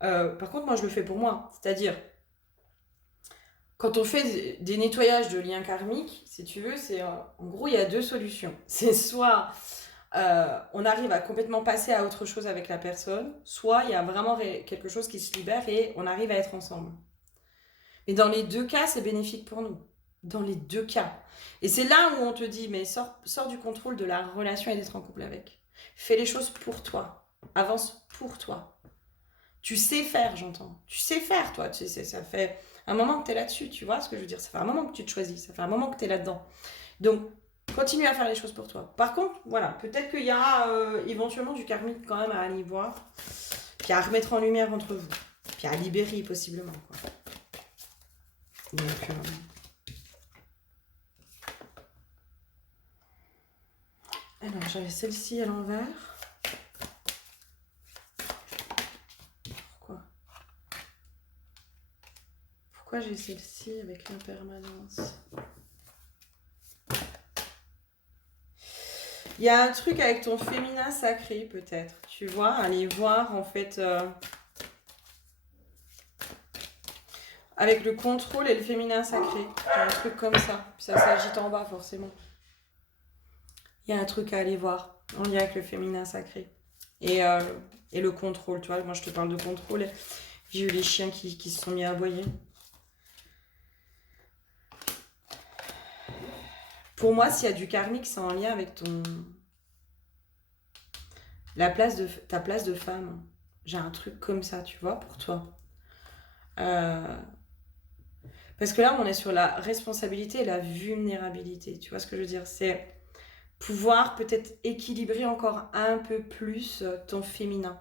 Par contre, moi, je le fais pour moi. C'est-à-dire, quand on fait des nettoyages de liens karmiques, si tu veux, c'est en gros, il y a deux solutions. C'est soit on arrive à complètement passer à autre chose avec la personne, soit il y a vraiment quelque chose qui se libère et on arrive à être ensemble. Et dans les deux cas, c'est bénéfique pour nous. Dans les deux cas. Et c'est là où on te dit, mais sors du contrôle de la relation et d'être en couple avec. Fais les choses pour toi. Avance pour toi. Tu sais faire, j'entends. Tu sais faire, toi. Tu sais, ça fait un moment que tu es là-dessus, tu vois ce que je veux dire. Ça fait un moment que tu te choisis. Ça fait un moment que tu es là-dedans. Donc, continue à faire les choses pour toi. Par contre, voilà, peut-être qu'il y a éventuellement du karmique quand même à aller voir. Puis à remettre en lumière entre vous. Puis à libérer possiblement, quoi. Donc, alors, j'avais celle-ci à l'envers. Pourquoi Pourquoi j'ai celle-ci avec l'impermanence? Il y a un truc avec ton féminin sacré, peut-être. Tu vois, aller voir, en fait, avec le contrôle et le féminin sacré. J'ai un truc comme ça. Puis ça s'agite en bas, forcément. Il y a un truc à aller voir en lien avec le féminin sacré. Et, euh, et le contrôle, tu vois. Moi, je te parle de contrôle. J'ai eu les chiens qui se sont mis à aboyer. Pour moi, s'il y a du karmique, c'est en lien avec ta place de femme. J'ai un truc comme ça, tu vois, pour toi. Euh, Parce que là, on est sur la responsabilité et la vulnérabilité. Tu vois ce que je veux dire? C'est pouvoir peut-être équilibrer encore un peu plus ton féminin.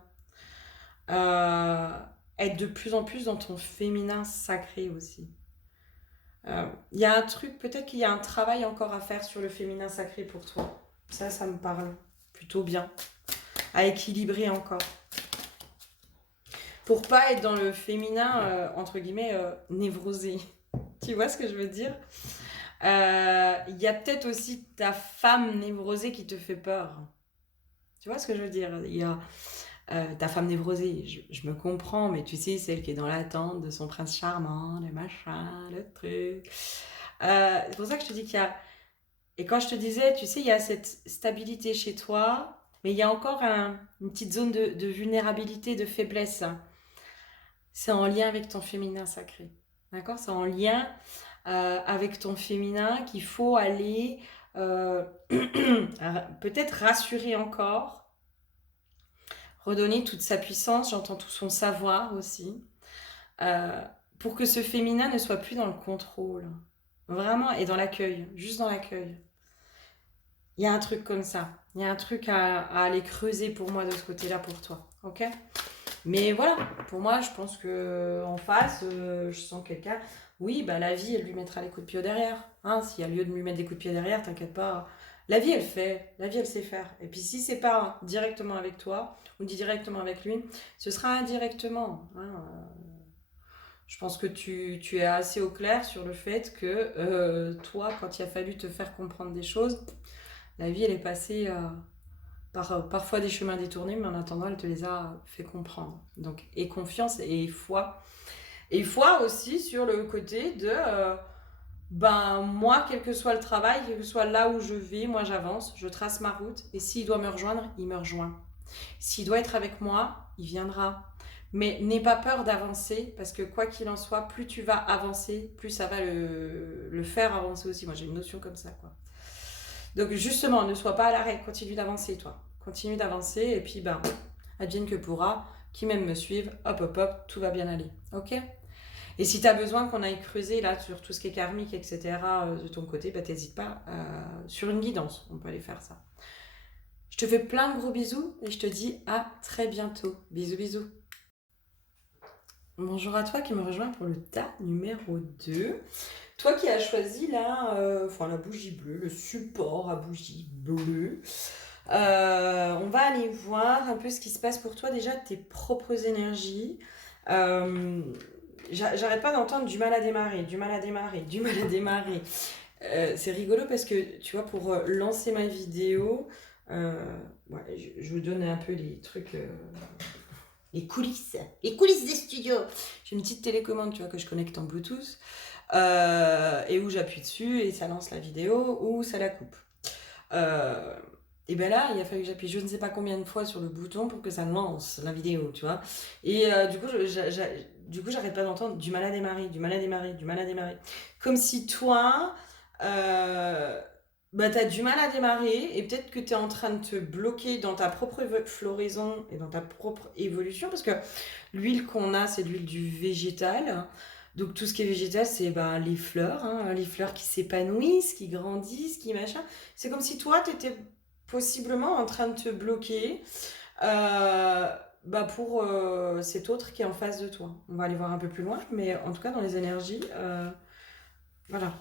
Euh, Être de plus en plus dans ton féminin sacré aussi. Il y a un truc, peut-être qu'il y a un travail encore à faire sur le féminin sacré pour toi. Ça me parle plutôt bien. À équilibrer encore. Pour pas être dans le féminin, entre guillemets, névrosé. Tu vois ce que je veux dire? Il y a peut-être aussi ta femme névrosée qui te fait peur. Tu vois ce que je veux dire? Il y a ta femme névrosée, je me comprends, mais tu sais, celle qui est dans l'attente de son prince charmant, le machin, le truc. C'est pour ça que je te dis qu'il y a... Et quand je te disais, tu sais, il y a cette stabilité chez toi, mais il y a encore une petite zone de vulnérabilité, de faiblesse. C'est en lien avec ton féminin sacré. D'accord? C'est en lien avec ton féminin qu'il faut aller euh, peut-être rassurer encore, redonner toute sa puissance, j'entends tout son savoir aussi, euh, pour que ce féminin ne soit plus dans le contrôle. Vraiment, et dans l'accueil, juste dans l'accueil. Il y a un truc comme ça. Il y a un truc à aller creuser pour moi de ce côté-là pour toi. Ok? Mais voilà, pour moi, je pense que en face, je sens quelqu'un. Oui, bah la vie, elle lui mettra les coups de pied derrière. Hein, s'il y a lieu de lui mettre des coups de pied derrière, t'inquiète pas. La vie, elle fait. La vie, elle sait faire. Et puis, si c'est pas directement avec toi ou directement avec lui, ce sera indirectement. Hein. Je pense que tu es assez au clair sur le fait que toi, quand il a fallu te faire comprendre des choses, la vie, elle est passée par parfois des chemins détournés, mais en attendant, elle te les a fait comprendre. Donc, et confiance et foi. Et foi aussi sur le côté de, ben, moi, quel que soit le travail, quel que soit là où je vais, moi, j'avance, je trace ma route. Et s'il doit me rejoindre, il me rejoint. S'il doit être avec moi, il viendra. Mais n'aie pas peur d'avancer, parce que quoi qu'il en soit, plus tu vas avancer, plus ça va le faire avancer aussi. Moi, j'ai une notion comme ça, quoi. Donc justement, ne sois pas à l'arrêt, continue d'avancer toi. Continue d'avancer et puis ben, advienne que pourra, qui même me suivent, hop hop hop, tout va bien aller. Ok? Et si tu as besoin qu'on aille creuser là sur tout ce qui est karmique, etc. De ton côté, bah t'hésites pas sur une guidance, on peut aller faire ça. Je te fais plein de gros bisous et je te dis à très bientôt. Bisous bisous. Bonjour à toi qui me rejoint pour le tas numéro 2. Toi qui as choisi là, la bougie bleue, le support à bougie bleue, on va aller voir un peu ce qui se passe pour toi déjà, tes propres énergies. Euh, j'arrête pas d'entendre du mal à démarrer, du mal à démarrer, du mal à démarrer. C'est rigolo parce que, tu vois, pour lancer ma vidéo, euh, ouais, je vous donne un peu les trucs, les coulisses des studios. J'ai une petite télécommande, tu vois, que je connecte en Bluetooth, et où j'appuie dessus et ça lance la vidéo ou ça la coupe. Euh, et ben là, il a fallu que j'appuie je ne sais pas combien de fois sur le bouton pour que ça lance la vidéo, tu vois. Et du coup, j'arrête pas d'entendre du mal à démarrer, du mal à démarrer, du mal à démarrer. Comme si toi, bah, t'as du mal à démarrer et peut-être que t'es en train de te bloquer dans ta propre floraison et dans ta propre évolution parce que l'huile qu'on a, c'est l'huile du végétal. Donc tout ce qui est végétal, c'est bah, les fleurs, hein, les fleurs qui s'épanouissent, qui grandissent, qui machin. C'est comme si toi, tu étais possiblement en train de te bloquer euh, bah pour cet autre qui est en face de toi. On va aller voir un peu plus loin, mais en tout cas dans les énergies, voilà.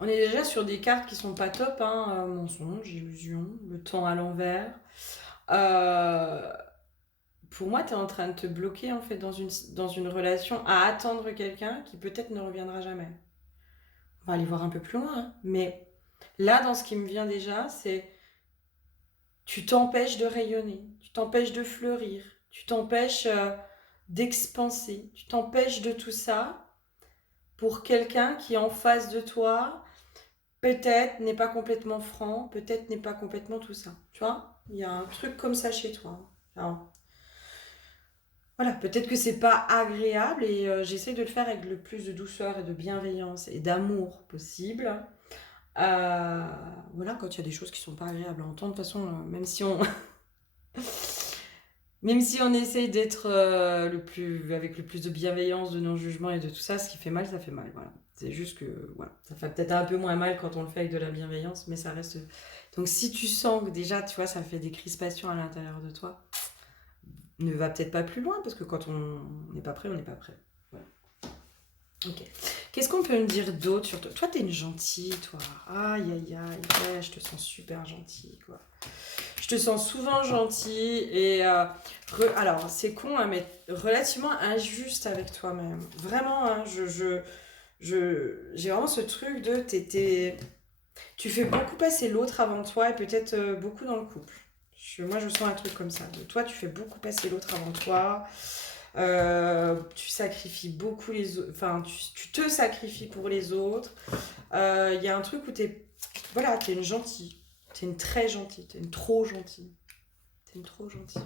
On est déjà sur des cartes qui sont pas top, hein, mensonge, illusion, le temps à l'envers. Euh, pour moi, tu es en train de te bloquer en fait dans une relation à attendre quelqu'un qui peut-être ne reviendra jamais. On va aller voir un peu plus loin, hein. Mais là, dans ce qui me vient déjà, c'est tu t'empêches de rayonner, tu t'empêches de fleurir, tu t'empêches d'expanser, tu t'empêches de tout ça pour quelqu'un qui est en face de toi, peut-être n'est pas complètement franc, peut-être n'est pas complètement tout ça. Tu vois, il y a un truc comme ça chez toi. Alors, voilà, peut-être que c'est pas agréable et j'essaie de le faire avec le plus de douceur et de bienveillance et d'amour possible. Euh, voilà, quand il y a des choses qui sont pas agréables à entendre, de toute façon, même si on essaye d'être avec le plus de bienveillance, de non-jugement et de tout ça, ce qui fait mal, ça fait mal. Voilà. C'est juste que voilà, ça fait peut-être un peu moins mal quand on le fait avec de la bienveillance, mais ça reste. Donc si tu sens que déjà, tu vois, ça fait des crispations à l'intérieur de toi, ne va peut-être pas plus loin parce que quand on n'est pas prêt, on n'est pas prêt. Voilà. Ok. Qu'est-ce qu'on peut me dire d'autre sur toi? Toi, t'es une gentille, toi. Aïe, aïe, aïe. Ouais, je te sens super gentille, quoi. Je te sens souvent gentille et alors c'est con hein, mais relativement injuste avec toi-même. Vraiment, hein, j'ai vraiment ce truc de tu fais beaucoup passer l'autre avant toi et peut-être beaucoup dans le couple. Moi je sens un truc comme ça. De toi tu fais beaucoup passer l'autre avant toi. Tu sacrifies beaucoup les autres. Enfin tu te sacrifies pour les autres. Il y a un truc où voilà, t'es une gentille. T'es une très gentille. T'es une trop gentille. T'es une trop gentille.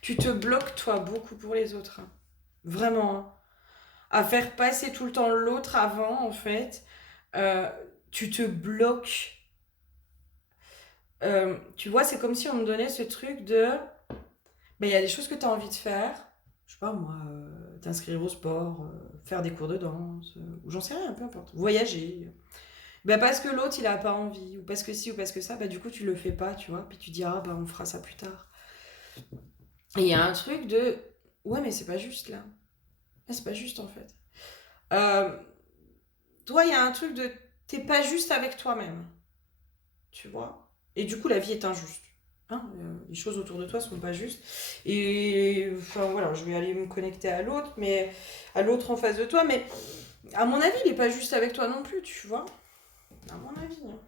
Tu te bloques, toi, beaucoup pour les autres, hein. Vraiment, hein. À faire passer tout le temps l'autre avant, en fait. Euh, tu te bloques. Tu vois, c'est comme si on me donnait ce truc de... Ben, il y a des choses que tu as envie de faire. Je sais pas, moi, t'inscrire au sport, faire des cours de danse, ou j'en sais rien, peu importe. Voyager. Ben, parce que l'autre, il a pas envie, ou parce que ci, ou parce que ça, ben, du coup, tu le fais pas, tu vois. Puis tu dis, ah, ben, on fera ça plus tard. Et il y a un truc de... Ouais, mais c'est pas juste, là. Là, c'est pas juste, en fait. Euh, Toi, il y a un truc de... T'es pas juste avec toi-même, tu vois. Et du coup, la vie est injuste. Hein, les choses autour de toi sont pas justes. Et enfin voilà, je vais aller me connecter à l'autre, mais à l'autre en face de toi. Mais à mon avis, il est pas juste avec toi non plus, tu vois. À mon avis, hein.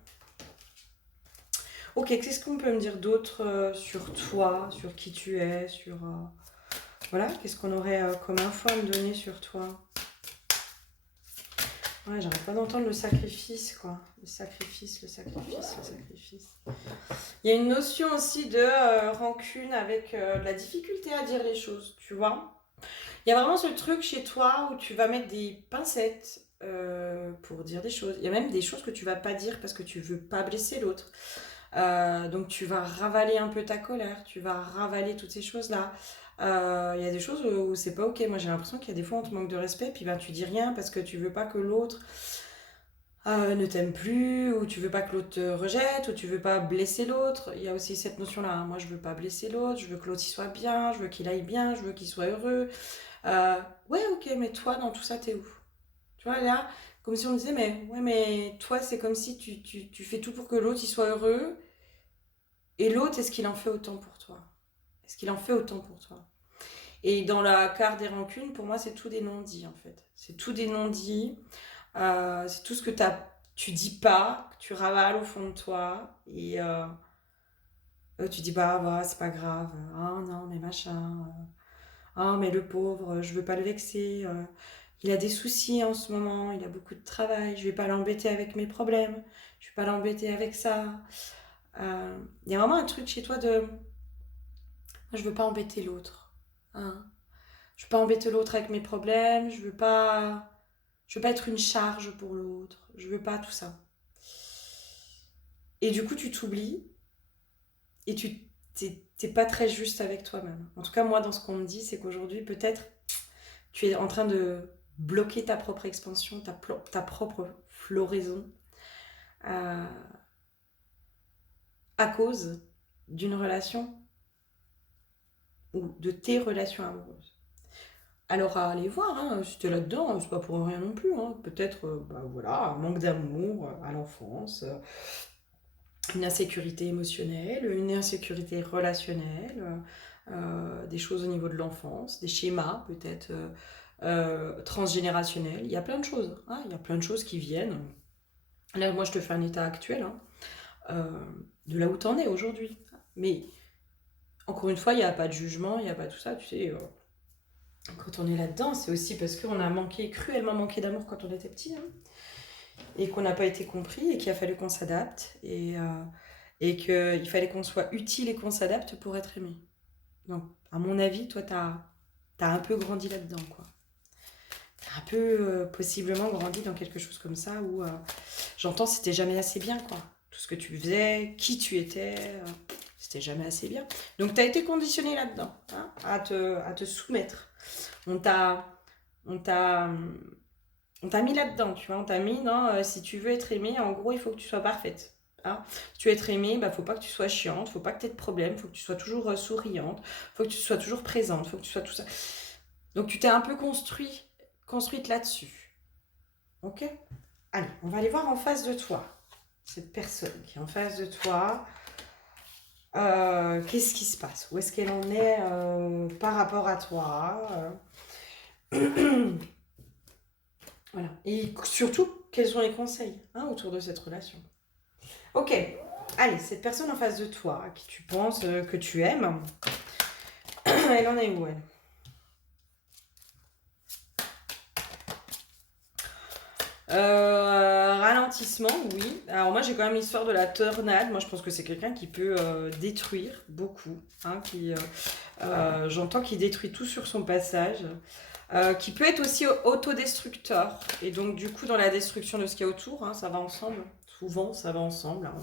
Ok, qu'est-ce qu'on peut me dire d'autre sur toi, sur qui tu es, sur voilà, qu'est-ce qu'on aurait comme info à me donner sur toi? Ouais, j'arrête pas d'entendre le sacrifice, quoi. Le sacrifice, le sacrifice, le sacrifice. Il y a une notion aussi de rancune avec la difficulté à dire les choses, tu vois. Il y a vraiment ce truc chez toi où tu vas mettre des pincettes pour dire des choses. Il y a même des choses que tu vas pas dire parce que tu veux pas blesser l'autre. Donc tu vas ravaler un peu ta colère, tu vas ravaler toutes ces choses-là. Il y a des choses où c'est pas ok. Moi j'ai l'impression qu'il y a des fois on te manque de respect, puis ben tu dis rien parce que tu veux pas que l'autre ne t'aime plus, ou tu veux pas que l'autre te rejette, ou tu veux pas blesser l'autre. Il y a aussi cette notion-là, hein. Moi je veux pas blesser l'autre, je veux que l'autre il soit bien, je veux qu'il aille bien, je veux qu'il soit heureux. Euh, ouais ok, mais toi dans tout ça t'es où? Tu vois là, comme si on disait mais ouais mais toi c'est comme si tu fais tout pour que l'autre il soit heureux, et l'autre est-ce qu'il en fait autant pour toi? Est-ce qu'il en fait autant pour toi? Et dans la carte des rancunes, pour moi, c'est tout des non-dits, en fait. C'est tout des non-dits. C'est tout ce que tu dis pas, que tu ravales au fond de toi. Et tu dis, bah, c'est pas grave. Ah non, mais machin. Ah, mais le pauvre, je veux pas le vexer. Il a des soucis en ce moment. Il a beaucoup de travail. Je vais pas l'embêter avec mes problèmes. Je vais pas l'embêter avec ça. Il y a vraiment un truc chez toi de... Moi, je veux pas embêter l'autre. Hein. Je veux pas embêter l'autre avec mes problèmes. Je veux pas être une charge pour l'autre. Je veux pas tout ça. Et du coup, tu t'oublies et t'es pas très juste avec toi-même. En tout cas, moi, dans ce qu'on me dit, c'est qu'aujourd'hui, peut-être, tu es en train de bloquer ta propre expansion, ta propre floraison euh, à cause d'une relation ou de tes relations amoureuses. Alors à aller voir, hein, si t'es là-dedans, c'est pas pour rien non plus. Hein. Peut-être, voilà, un manque d'amour à l'enfance, une insécurité émotionnelle, une insécurité relationnelle, des choses au niveau de l'enfance, des schémas peut-être transgénérationnels. Il y a plein de choses. Hein, il y a plein de choses qui viennent. Là, moi, je te fais un état actuel hein, de là où t'en es aujourd'hui. Mais encore une fois, il n'y a pas de jugement, il n'y a pas tout ça. Tu sais, quand on est là-dedans, c'est aussi parce qu'on a cruellement manqué d'amour quand on était petit. Hein, et qu'on n'a pas été compris et qu'il a fallu qu'on s'adapte et qu'il fallait qu'on soit utile et qu'on s'adapte pour être aimé. Donc, à mon avis, toi, t'as un peu grandi là-dedans, quoi. T'as un peu possiblement grandi dans quelque chose comme ça où j'entends c'était jamais assez bien, quoi. Tout ce que tu faisais, qui tu étais, c'était jamais assez bien. Donc, t'as été conditionné là-dedans, hein, à te soumettre. On t'a mis là-dedans, tu vois, on t'a mis dans si tu veux être aimé, en gros, il faut que tu sois parfaite. Hein. Si tu veux être aimé, faut pas que tu sois chiante, faut pas que tu aies de problème, faut que tu sois toujours souriante, faut que tu sois toujours présente, faut que tu sois tout ça. Donc tu t'es un peu construite là-dessus. Ok? Allez, on va aller voir en face de toi. Cette personne qui est en face de toi. Qu'est-ce qui se passe? Où est-ce qu'elle en est par rapport à toi Voilà. Et surtout, quels sont les conseils hein, autour de cette relation? Ok, allez, cette personne en face de toi, à qui tu penses que tu aimes, elle en est où elle? Ralentissement, oui. Alors moi j'ai quand même l'histoire de la tornade. Moi je pense que c'est quelqu'un qui peut détruire beaucoup. Hein, j'entends qu'il détruit tout sur son passage. Qui peut être aussi autodestructeur. Et donc du coup dans la destruction de ce qu'il y a autour, hein, ça va ensemble. Souvent ça va ensemble. Hein.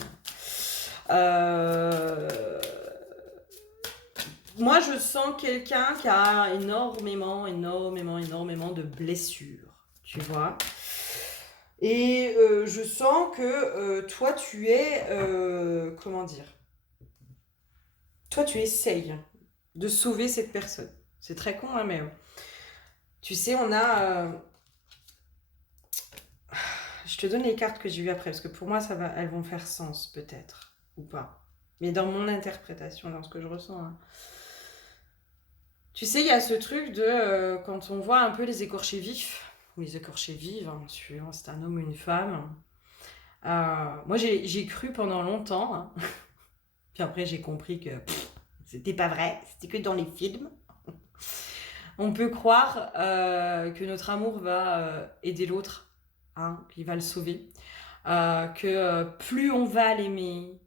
Moi je sens quelqu'un qui a énormément de blessures. Tu vois. Et je sens que toi, tu es... comment dire? Toi, tu essayes de sauver cette personne. C'est très con, hein, mais... tu sais, on a... je te donne les cartes que j'ai eues après, parce que pour moi, elles vont faire sens, peut-être. Ou pas. Mais dans mon interprétation, dans ce que je ressens... Hein. Tu sais, il y a ce truc de... quand on voit un peu les écorchés vifs, ou les écorchés vives, hein, suivant c'est un homme ou une femme... moi, j'ai cru pendant longtemps, hein. Puis après, j'ai compris que c'était pas vrai, c'était que dans les films. On peut croire que notre amour va aider l'autre, hein, qu'il va le sauver. Que plus on va l'aimer,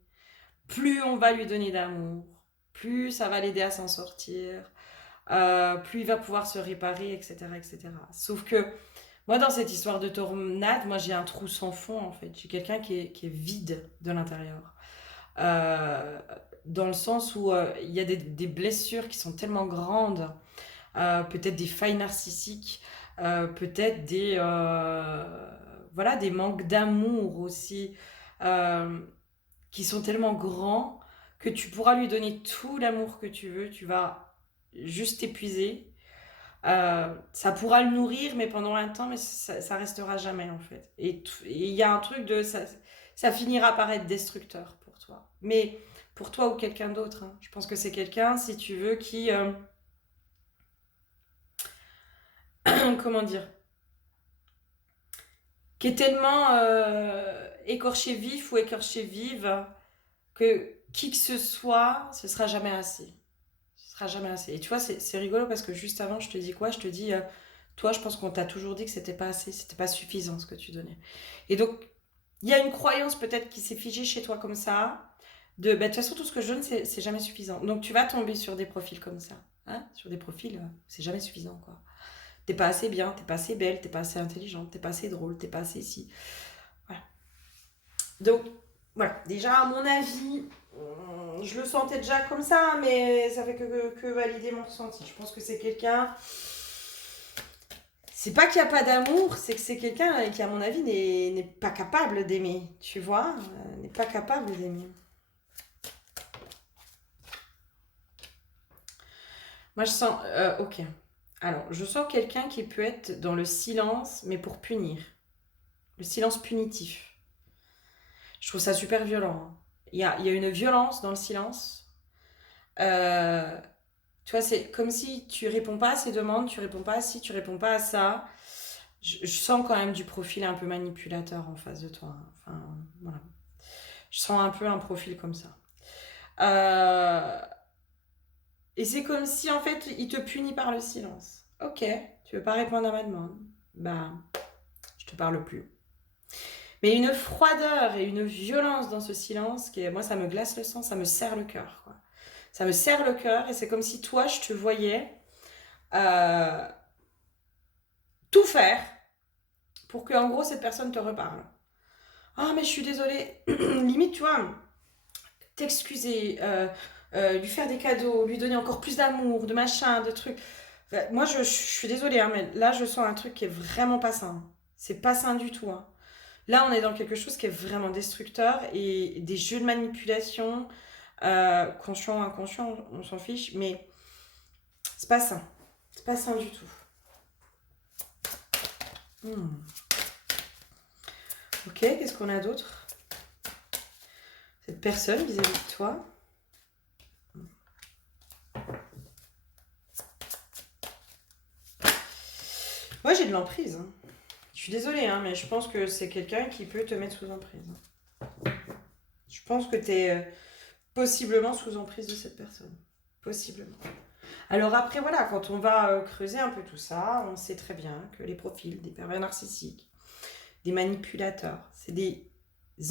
plus on va lui donner d'amour, plus ça va l'aider à s'en sortir, plus il va pouvoir se réparer, etc., etc. Sauf que moi, dans cette histoire de tornade, moi j'ai un trou sans fond en fait. J'ai quelqu'un qui est vide de l'intérieur. Euh, Dans le sens où il y a des blessures qui sont tellement grandes, peut-être des failles narcissiques, peut-être voilà, des manques d'amour aussi, euh, qui sont tellement grands que tu pourras lui donner tout l'amour que tu veux, tu vas juste t'épuiser. Ça pourra le nourrir, mais pendant un temps, mais ça restera jamais en fait. Et il y a un truc de ça finira par être destructeur pour toi. Mais pour toi ou quelqu'un d'autre. Hein. Je pense que c'est quelqu'un, si tu veux, qui... comment dire, qui est tellement écorché vif ou écorché vive que qui que ce soit, ce sera jamais assez. Ce sera jamais assez. Et tu vois, c'est rigolo parce que juste avant, je te dis quoi? Je te dis, toi, je pense qu'on t'a toujours dit que c'était pas assez, c'était pas suffisant ce que tu donnais. Et donc, il y a une croyance peut-être qui s'est figée chez toi comme ça, de, bah, de toute façon, tout ce que je donne, c'est jamais suffisant. Donc, tu vas tomber sur des profils comme ça. Hein, sur des profils, c'est jamais suffisant, quoi. T'es pas assez bien, t'es pas assez belle, t'es pas assez intelligente, t'es pas assez drôle, t'es pas assez si. Voilà. Donc, voilà. Déjà, à mon avis, je le sentais déjà comme ça, mais ça fait que valider mon ressenti. Je pense que c'est quelqu'un. C'est pas qu'il n'y a pas d'amour, c'est que c'est quelqu'un qui, à mon avis, n'est pas capable d'aimer. Tu vois, n'est pas capable d'aimer. Moi, je sens. Ok. Alors, je sens quelqu'un qui peut être dans le silence, mais pour punir. Le silence punitif. Je trouve ça super violent. Hein. Il y a une violence dans le silence. Euh, Tu vois, c'est comme si tu réponds pas à ces demandes, tu réponds pas à ci, tu réponds pas à ça. Je sens quand même du profil un peu manipulateur en face de toi. Hein. Enfin, voilà. Je sens un peu un profil comme ça. Euh, Et c'est comme si, en fait, il te punit par le silence. Ok, tu veux pas répondre à ma demande. Bah, je te parle plus. Mais une froideur et une violence dans ce silence qui, moi, ça me glace le sang, ça me serre le cœur, quoi. Ça me serre le cœur et c'est comme si toi, je te voyais euh, tout faire pour que, en gros, cette personne te reparle. Ah, mais je suis désolée. Limite, tu vois, t'excuser, lui faire des cadeaux, lui donner encore plus d'amour, de machin, de trucs. Enfin, moi, je suis désolée, hein, mais là, je sens un truc qui est vraiment pas sain. C'est pas sain du tout. Hein. Là, on est dans quelque chose qui est vraiment destructeur et des jeux de manipulation, conscient, inconscient, on s'en fiche, mais c'est pas sain. C'est pas sain du tout. Hmm. Ok, qu'est-ce qu'on a d'autre? Cette personne vis-à-vis de toi. Moi, j'ai de l'emprise. Hein. Je suis désolée, hein, mais je pense que c'est quelqu'un qui peut te mettre sous emprise. Je pense que tu es possiblement sous emprise de cette personne. Possiblement. Alors après, voilà, quand on va creuser un peu tout ça, on sait très bien que les profils des pervers narcissiques, des manipulateurs, c'est des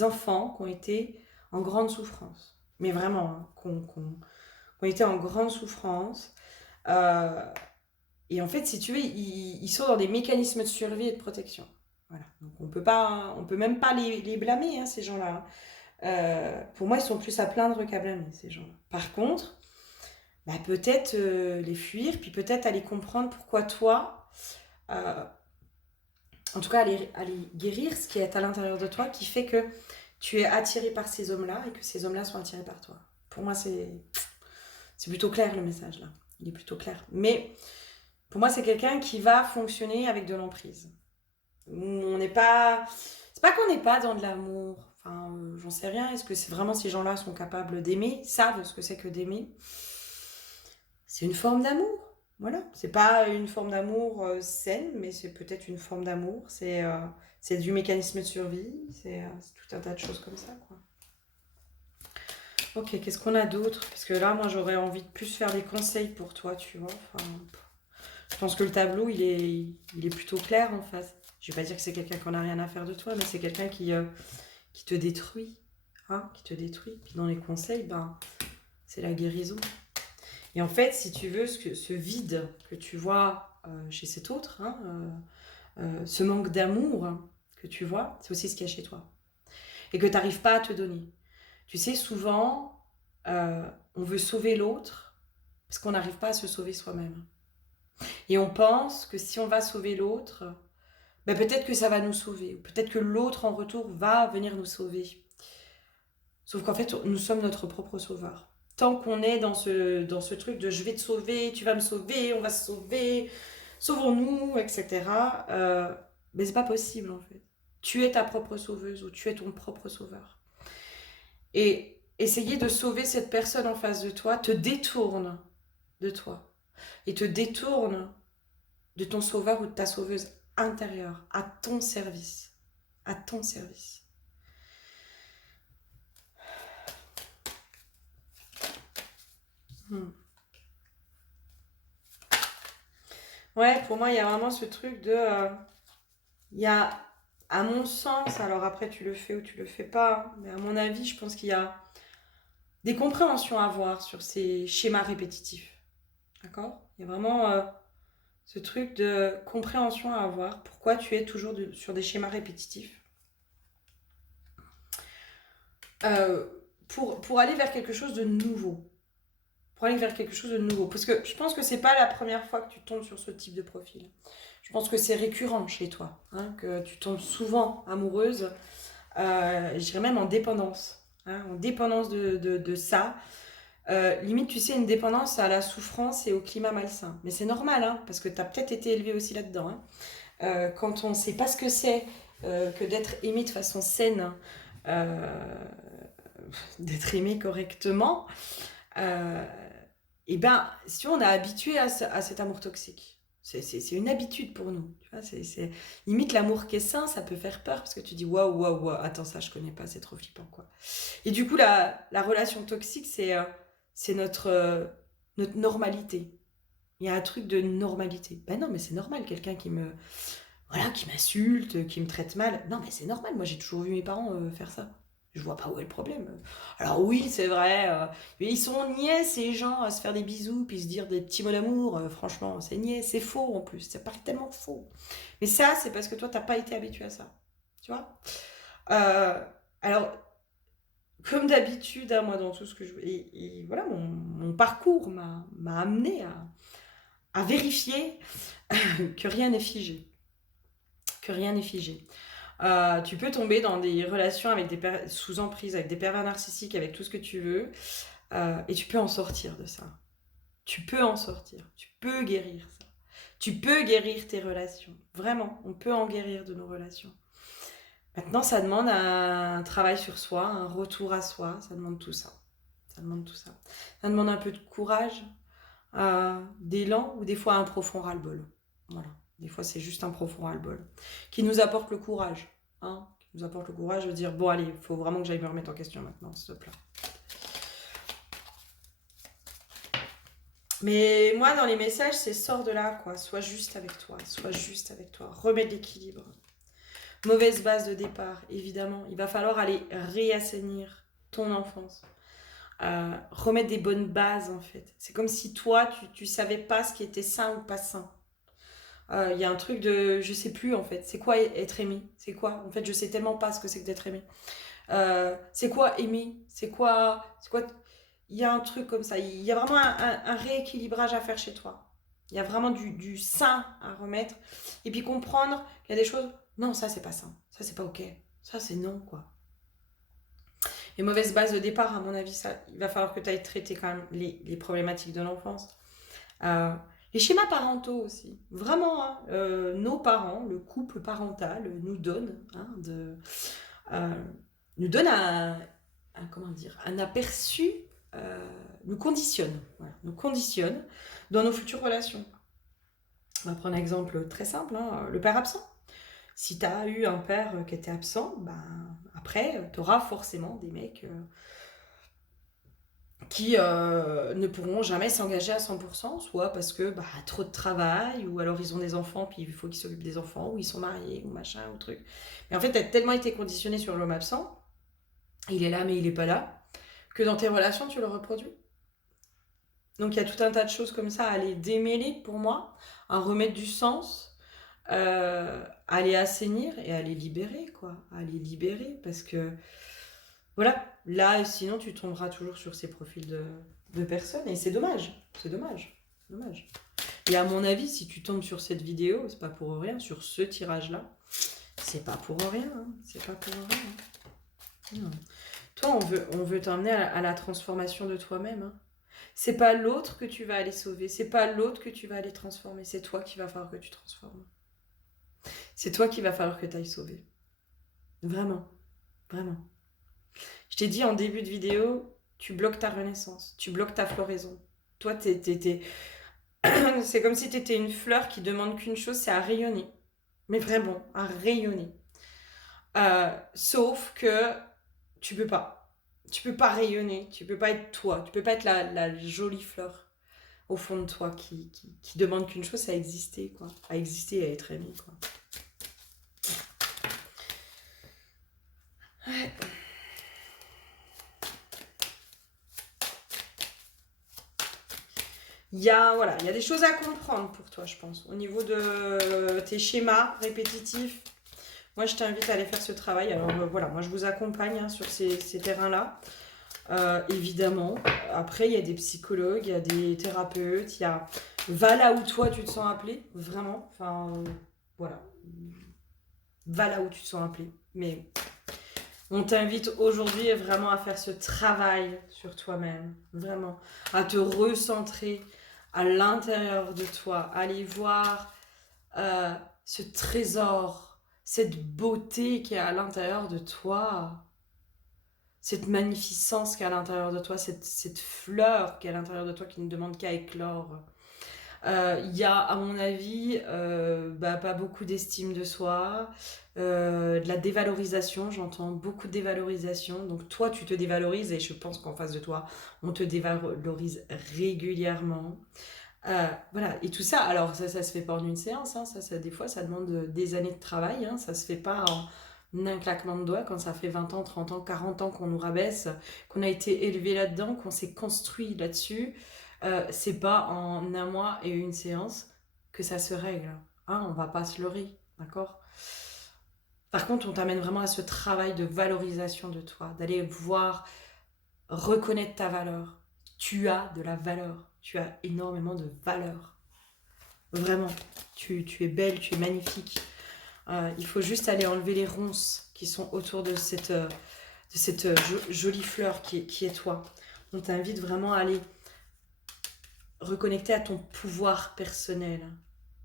enfants qui ont été en grande souffrance. Mais vraiment, hein, qui ont été en grande souffrance. Euh, et en fait, si tu veux, ils sont dans des mécanismes de survie et de protection. Voilà. Donc on peut même pas les blâmer, hein, ces gens-là. Hein. Pour moi, ils sont plus à plaindre qu'à blâmer, ces gens-là. Par contre, bah, peut-être les fuir, puis peut-être aller comprendre pourquoi toi, euh, en tout cas aller guérir ce qui est à l'intérieur de toi, qui fait que tu es attiré par ces hommes-là et que ces hommes-là sont attirés par toi. Pour moi, c'est plutôt clair le message là. Il est plutôt clair. Mais pour moi, c'est quelqu'un qui va fonctionner avec de l'emprise. On n'est pas. C'est pas qu'on n'est pas dans de l'amour. Enfin, j'en sais rien. Est-ce que c'est vraiment ces gens-là sont capables d'aimer, savent ce que c'est que d'aimer? C'est une forme d'amour. Voilà. C'est pas une forme d'amour saine, mais c'est peut-être une forme d'amour. C'est du mécanisme de survie. C'est tout un tas de choses comme ça, quoi. Ok, qu'est-ce qu'on a d'autre? Parce que là, moi, j'aurais envie de plus faire des conseils pour toi, tu vois. Enfin, je pense que le tableau, il est plutôt clair en face. Je vais pas dire que c'est quelqu'un qui n'a rien à faire de toi, mais c'est quelqu'un qui te détruit. Hein, qui te détruit. Puis dans les conseils, ben, c'est la guérison. Et en fait, si tu veux, ce vide que tu vois chez cet autre, hein, ce manque d'amour que tu vois, c'est aussi ce qu'il y a chez toi. Et que tu n'arrives pas à te donner. Tu sais, souvent, on veut sauver l'autre parce qu'on n'arrive pas à se sauver soi-même. Et on pense que si on va sauver l'autre, ben peut-être que ça va nous sauver. Ou peut-être que l'autre en retour va venir nous sauver. Sauf qu'en fait, nous sommes notre propre sauveur. Tant qu'on est dans ce truc de je vais te sauver, tu vas me sauver, on va se sauver, sauvons-nous, etc. Mais c'est pas possible en fait. Tu es ta propre sauveuse ou tu es ton propre sauveur. Et essayer de sauver cette personne en face de toi te détourne de toi et te détourne de ton sauveur ou de ta sauveuse intérieure, à ton service. À ton service. Ouais, pour moi, il y a vraiment ce truc de... il y a, à mon sens, alors après tu le fais ou tu le fais pas, mais à mon avis, je pense qu'il y a des compréhensions à avoir sur ces schémas répétitifs. D'accord? Il y a vraiment ce truc de compréhension à avoir. Pourquoi tu es toujours sur des schémas répétitifs pour aller vers quelque chose de nouveau. Pour aller vers quelque chose de nouveau. Parce que je pense que c'est pas la première fois que tu tombes sur ce type de profil. Je pense que c'est récurrent chez toi, hein, que tu tombes souvent amoureuse, je dirais même en dépendance. Hein, en dépendance de ça. Limite, tu sais, une dépendance à la souffrance et au climat malsain. Mais c'est normal, hein, parce que tu as peut-être été élevé aussi là-dedans. Hein. Quand on ne sait pas ce que c'est que d'être aimé de façon saine, d'être aimé correctement, et ben, si tu vois, on est habitué à cet amour toxique. C'est une habitude pour nous. Tu vois, limite l'amour qui est sain, ça peut faire peur parce que tu dis waouh, waouh, waouh, attends, ça je connais pas, c'est trop flippant quoi. Et du coup, la relation toxique, c'est notre normalité. Il y a un truc de normalité. Ben non, mais c'est normal, quelqu'un qui m'insulte, qui me traite mal. Non, mais c'est normal, moi j'ai toujours vu mes parents faire ça. Je vois pas où est le problème. Alors oui, c'est vrai, mais ils sont niais ces gens à se faire des bisous puis se dire des petits mots d'amour. Franchement, c'est niais, c'est faux en plus, ça paraît tellement faux. Mais ça, c'est parce que toi, t'as pas été habitué à ça. Tu vois. Euh, alors, comme d'habitude, hein, moi dans tout ce que je... Et voilà, mon parcours m'a amené à vérifier que rien n'est figé. Que rien n'est figé. Tu peux tomber dans des relations avec sous emprise, avec des pervers narcissiques, avec tout ce que tu veux, et tu peux en sortir de ça. Tu peux en sortir. Tu peux guérir ça. Tu peux guérir tes relations. Vraiment, on peut en guérir de nos relations. Maintenant, ça demande un travail sur soi, un retour à soi. Ça demande tout ça. Ça demande tout ça. Ça demande un peu de courage, d'élan ou des fois un profond ras-le-bol. Voilà. Des fois, c'est juste un profond ras-le-bol qui nous apporte le courage. Hein, qui nous apporte le courage de dire bon, allez, il faut vraiment que j'aille me remettre en question maintenant, s'il te plaît. Mais moi, dans les messages, c'est sors de là, quoi. Sois juste avec toi. Sois juste avec toi. Remets de l'équilibre. Mauvaise base de départ, évidemment. Il va falloir aller réassainir ton enfance. Remettre des bonnes bases, en fait. C'est comme si toi, tu savais pas ce qui était sain ou pas sain. Il y a un truc de... Je sais plus, en fait. C'est quoi être aimé? C'est quoi? En fait, je sais tellement pas ce que c'est que d'être aimé. C'est quoi aimer? C'est quoi... Il y a un truc comme ça. Il y a vraiment un rééquilibrage à faire chez toi. Il y a vraiment du sain à remettre. Et puis comprendre qu'il y a des choses... Non, ça, c'est pas sain. Ça, c'est pas OK. Ça, c'est non, quoi. Les mauvaises bases de départ, à mon avis, ça, il va falloir que tu ailles traiter quand même les problématiques de l'enfance. Euh, les schémas parentaux aussi. Vraiment, hein, nos parents, le couple parental nous donne, hein, euh, nous donne comment dire, un aperçu, nous conditionne. Voilà, nous conditionne dans nos futures relations. On va prendre un exemple très simple, hein, le père absent. Si tu as eu un père qui était absent, ben, après, tu auras forcément des mecs qui ne pourront jamais s'engager à 100%, soit parce que trop de travail, ou alors ils ont des enfants, puis il faut qu'ils s'occupent des enfants, ou ils sont mariés, ou machin, ou truc. Mais en fait, tu as tellement été conditionné sur l'homme absent, il est là, mais il est pas là, que dans tes relations, tu le reproduis. Donc il y a tout un tas de choses comme ça à les démêler pour moi, à remettre du sens, à les assainir et à les libérer, quoi. À les libérer, parce que voilà, là, sinon tu tomberas toujours sur ces profils de personnes, et c'est dommage, c'est dommage, dommage. Et à mon avis, si tu tombes sur cette vidéo, c'est pas pour rien, sur ce tirage-là, c'est pas pour rien, hein, c'est pas pour rien. Non. Toi, on veut t'emmener à la transformation de toi-même, hein. C'est pas l'autre que tu vas aller sauver, c'est pas l'autre que tu vas aller transformer, c'est toi qu'il va falloir que tu transformes. C'est toi qu'il va falloir que tu ailles sauver. Vraiment, vraiment. Je t'ai dit en début de vidéo, tu bloques ta renaissance, tu bloques ta floraison. Toi, c'est comme si tu étais une fleur qui demande qu'une chose, c'est à rayonner. Mais vraiment, à rayonner. Sauf que tu peux pas. Tu peux pas rayonner, tu peux pas être toi, tu peux pas être la jolie fleur au fond de toi qui demande qu'une chose, c'est à exister, quoi. À exister et à être aimé, quoi. Ouais. Voilà, il y a des choses à comprendre pour toi, je pense. Au niveau de tes schémas répétitifs, moi, je t'invite à aller faire ce travail. Alors, voilà, moi, je vous accompagne hein, sur ces terrains-là. Évidemment. Après, il y a des psychologues, il y a des thérapeutes, il y a... Va là où toi, tu te sens appelé, vraiment. Enfin, voilà. Va là où tu te sens appelé. Mais on t'invite aujourd'hui vraiment à faire ce travail sur toi-même. Vraiment. À te recentrer à l'intérieur de toi. Aller voir ce trésor, cette beauté qui est à l'intérieur de toi. Cette magnificence qui est à l'intérieur de toi, cette fleur qui est à l'intérieur de toi qui ne demande qu'à éclore. Il y a, à mon avis, pas beaucoup d'estime de soi, de la dévalorisation, j'entends beaucoup de dévalorisation. Donc toi, tu te dévalorises et je pense qu'en face de toi, on te dévalorise régulièrement. Voilà, et tout ça, alors ça se fait pas en une séance, hein, des fois ça demande des années de travail, hein, ça se fait pas en un claquement de doigts quand ça fait 20 ans, 30 ans, 40 ans qu'on nous rabaisse, qu'on a été élevé là-dedans, qu'on s'est construit là-dessus. C'est pas en un mois et une séance que ça se règle. Hein, on va pas se leurrer, d'accord? Par contre, on t'amène vraiment à ce travail de valorisation de toi, d'aller voir, reconnaître ta valeur. Tu as de la valeur, tu as énormément de valeur. Vraiment, tu es belle, tu es magnifique. Il faut juste aller enlever les ronces qui sont autour de cette jolie fleur qui est toi. On t'invite vraiment à aller reconnecter à ton pouvoir personnel,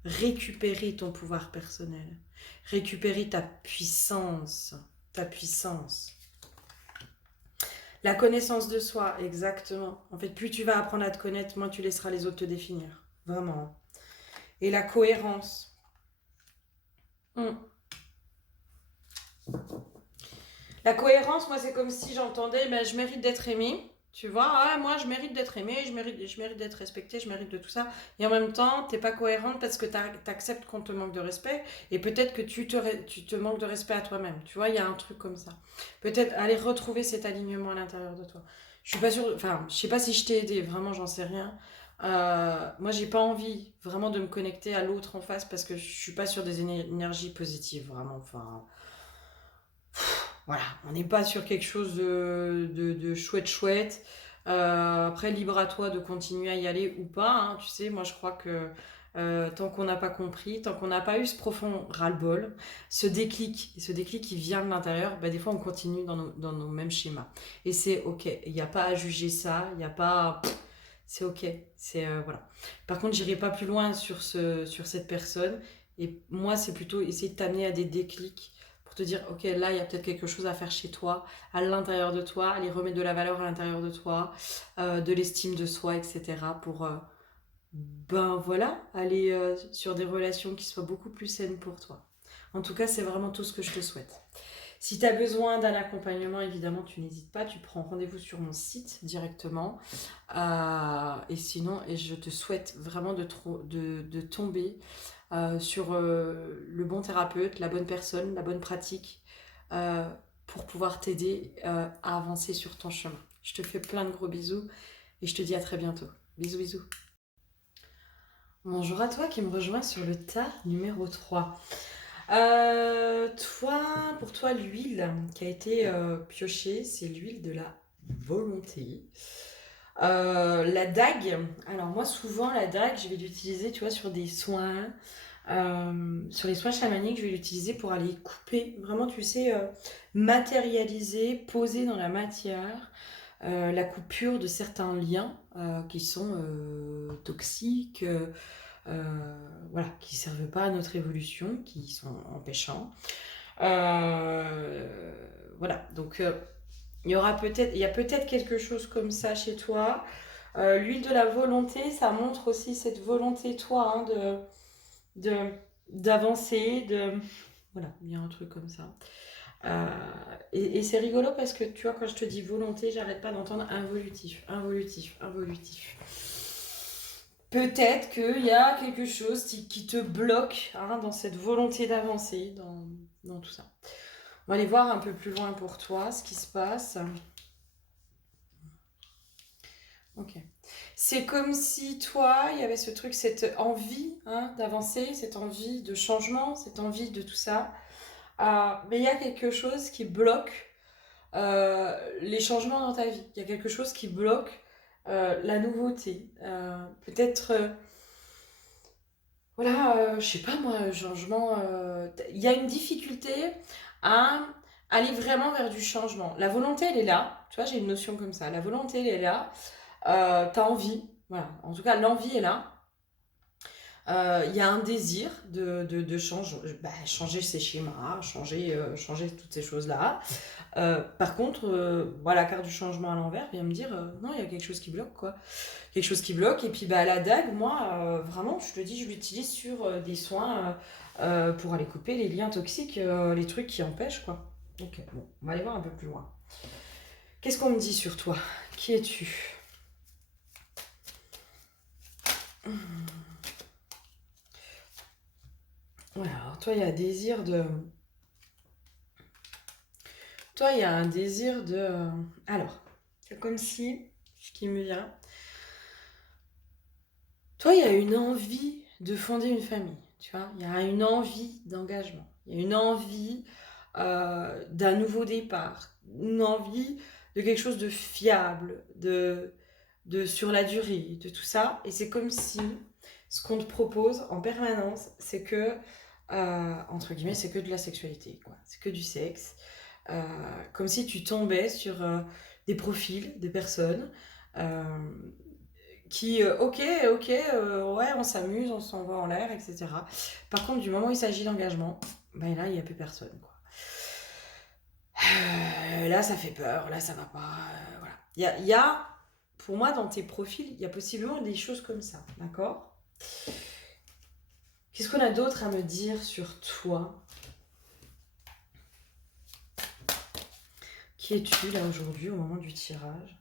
récupérer ton pouvoir personnel, récupérer ta puissance, ta puissance. La connaissance de soi, exactement. En fait, plus tu vas apprendre à te connaître, moins tu laisseras les autres te définir. Vraiment. Et la cohérence. La cohérence, moi, c'est comme si j'entendais, je mérite d'être aimée. Tu vois, ah, moi, je mérite d'être aimée, je mérite d'être respectée, je mérite de tout ça. Et en même temps, t'es pas cohérente parce que t'acceptes qu'on te manque de respect. Et peut-être que tu te manques de respect à toi-même. Tu vois, il y a un truc comme ça. Peut-être aller retrouver cet alignement à l'intérieur de toi. Je suis pas sûre, enfin, je sais pas si je t'ai aidé, vraiment, j'en sais rien. Moi, j'ai pas envie vraiment de me connecter à l'autre en face parce que je suis pas sur des énergies positives, vraiment. Enfin, voilà, on n'est pas sur quelque chose de chouette chouette. Après, libre à toi de continuer à y aller ou pas. Hein. Tu sais, moi je crois que tant qu'on n'a pas compris, tant qu'on n'a pas eu ce profond ras-le-bol, ce déclic qui vient de l'intérieur, des fois on continue dans nos mêmes schémas. Et c'est ok, il n'y a pas à juger ça, il n'y a pas... C'est ok, voilà. Par contre, j'irai pas plus loin sur cette personne. Et moi, c'est plutôt essayer de t'amener à des déclics pour te dire, ok, là, il y a peut-être quelque chose à faire chez toi, à l'intérieur de toi, aller remettre de la valeur à l'intérieur de toi, de l'estime de soi, etc. Pour, voilà, aller sur des relations qui soient beaucoup plus saines pour toi. En tout cas, c'est vraiment tout ce que je te souhaite. Si tu as besoin d'un accompagnement, évidemment, tu n'hésites pas, tu prends rendez-vous sur mon site directement. Et sinon, je te souhaite vraiment de tomber sur le bon thérapeute, la bonne personne, la bonne pratique euh, pour pouvoir t'aider à avancer sur ton chemin. Je te fais plein de gros bisous et je te dis à très bientôt. Bisous, bisous. Bonjour à toi qui me rejoins sur le tas numéro 3. Pour toi, l'huile qui a été piochée, c'est l'huile de la volonté. La dague, alors moi souvent la dague, je vais l'utiliser, tu vois, sur des soins, sur les soins chamaniques, je vais l'utiliser pour aller couper, vraiment, tu sais, matérialiser, poser dans la matière la coupure de certains liens qui sont toxiques, voilà, qui ne servent pas à notre évolution, qui sont empêchants. Voilà, donc il y a peut-être quelque chose comme ça chez toi. L'huile de la volonté, ça montre aussi cette volonté, toi, hein, de, d'avancer, de... Voilà, il y a un truc comme ça. Euh, et c'est rigolo parce que tu vois, quand je te dis volonté, j'arrête pas d'entendre involutif, involutif, involutif. Peut-être qu'il y a quelque chose qui te bloque, hein, dans cette volonté d'avancer, dans tout ça. On va aller voir un peu plus loin pour toi ce qui se passe. Ok. C'est comme si toi, il y avait ce truc, cette envie, hein, d'avancer, cette envie de changement, cette envie de tout ça. Mais il y a quelque chose qui bloque les changements dans ta vie. Il y a quelque chose qui bloque la nouveauté. Peut-être, voilà, je sais pas moi, changement. Il y a une difficulté à aller vraiment vers du changement. La volonté, elle est là. Tu vois, j'ai une notion comme ça. La volonté, elle est là. T'as envie. Voilà. En tout cas, l'envie est là. Il y a un désir de changer ses schémas, changer toutes ces choses-là. Par contre, la carte du changement à l'envers vient me dire non, il y a quelque chose qui bloque, quoi. Quelque chose qui bloque. Et puis la dague, moi, vraiment, je te dis, je l'utilise sur des soins pour aller couper les liens toxiques, les trucs qui empêchent, quoi. Ok, bon, on va aller voir un peu plus loin. Qu'est-ce qu'on me dit sur toi? Qui es-tu? Ouais, alors toi, il y a un désir de... Toi, il y a un désir de... Alors, c'est comme si, ce qui me vient... Toi, il y a une envie de fonder une famille, tu vois. Il y a une envie d'engagement. Il y a une envie d'un nouveau départ. Une envie de quelque chose de fiable, de sur la durée, de tout ça. Et c'est comme si ce qu'on te propose en permanence, c'est que, entre guillemets, c'est que de la sexualité, quoi. C'est que du sexe. Euh, Comme si tu tombais sur des profils de personnes euh, qui, ouais, on s'amuse, on s'envoie en l'air, etc. Par contre, du moment où il s'agit d'engagement, ben là, il n'y a plus personne, quoi. Là, ça fait peur, là, ça va pas. Voilà. Pour moi, dans tes profils, il y a possiblement des choses comme ça, d'accord? Qu'est-ce qu'on a d'autre à me dire sur toi? Qui es-tu là aujourd'hui au moment du tirage?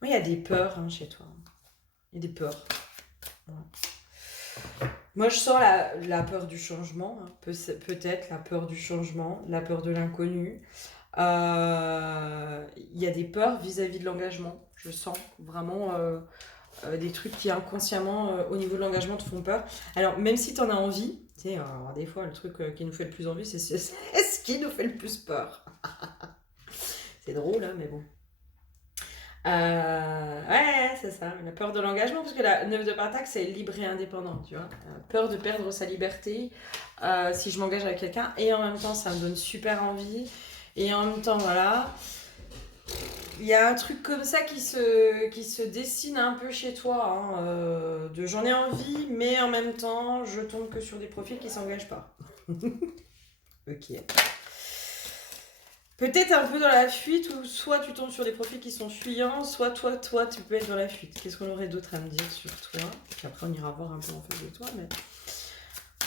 Moi, il y a des peurs, hein, chez toi. Il y a des peurs. Ouais. Moi, je sens la peur du changement, hein. Peut-être la peur du changement, la peur de l'inconnu. Il y a des peurs vis-à-vis de l'engagement. Je sens vraiment des trucs qui inconsciemment, au niveau de l'engagement, te font peur. Alors, même si tu en as envie, tu sais, alors, des fois, le truc qui nous fait le plus envie, c'est ce qui nous fait le plus peur. C'est drôle, hein, mais bon. Ouais, c'est ça, la peur de l'engagement, parce que la 9 de Pentacle, c'est libre et indépendant, tu vois. Peur de perdre sa liberté si je m'engage avec quelqu'un, et en même temps, ça me donne super envie, et en même temps, voilà. Il y a un truc comme ça qui se dessine un peu chez toi, hein, de j'en ai envie, mais en même temps, je tombe que sur des profils qui s'engagent pas. Ok. Peut-être un peu dans la fuite, où soit tu tombes sur des profils qui sont fuyants, soit toi, tu peux être dans la fuite. Qu'est-ce qu'on aurait d'autre à me dire sur toi? Puis après, on ira voir un peu en face de toi, mais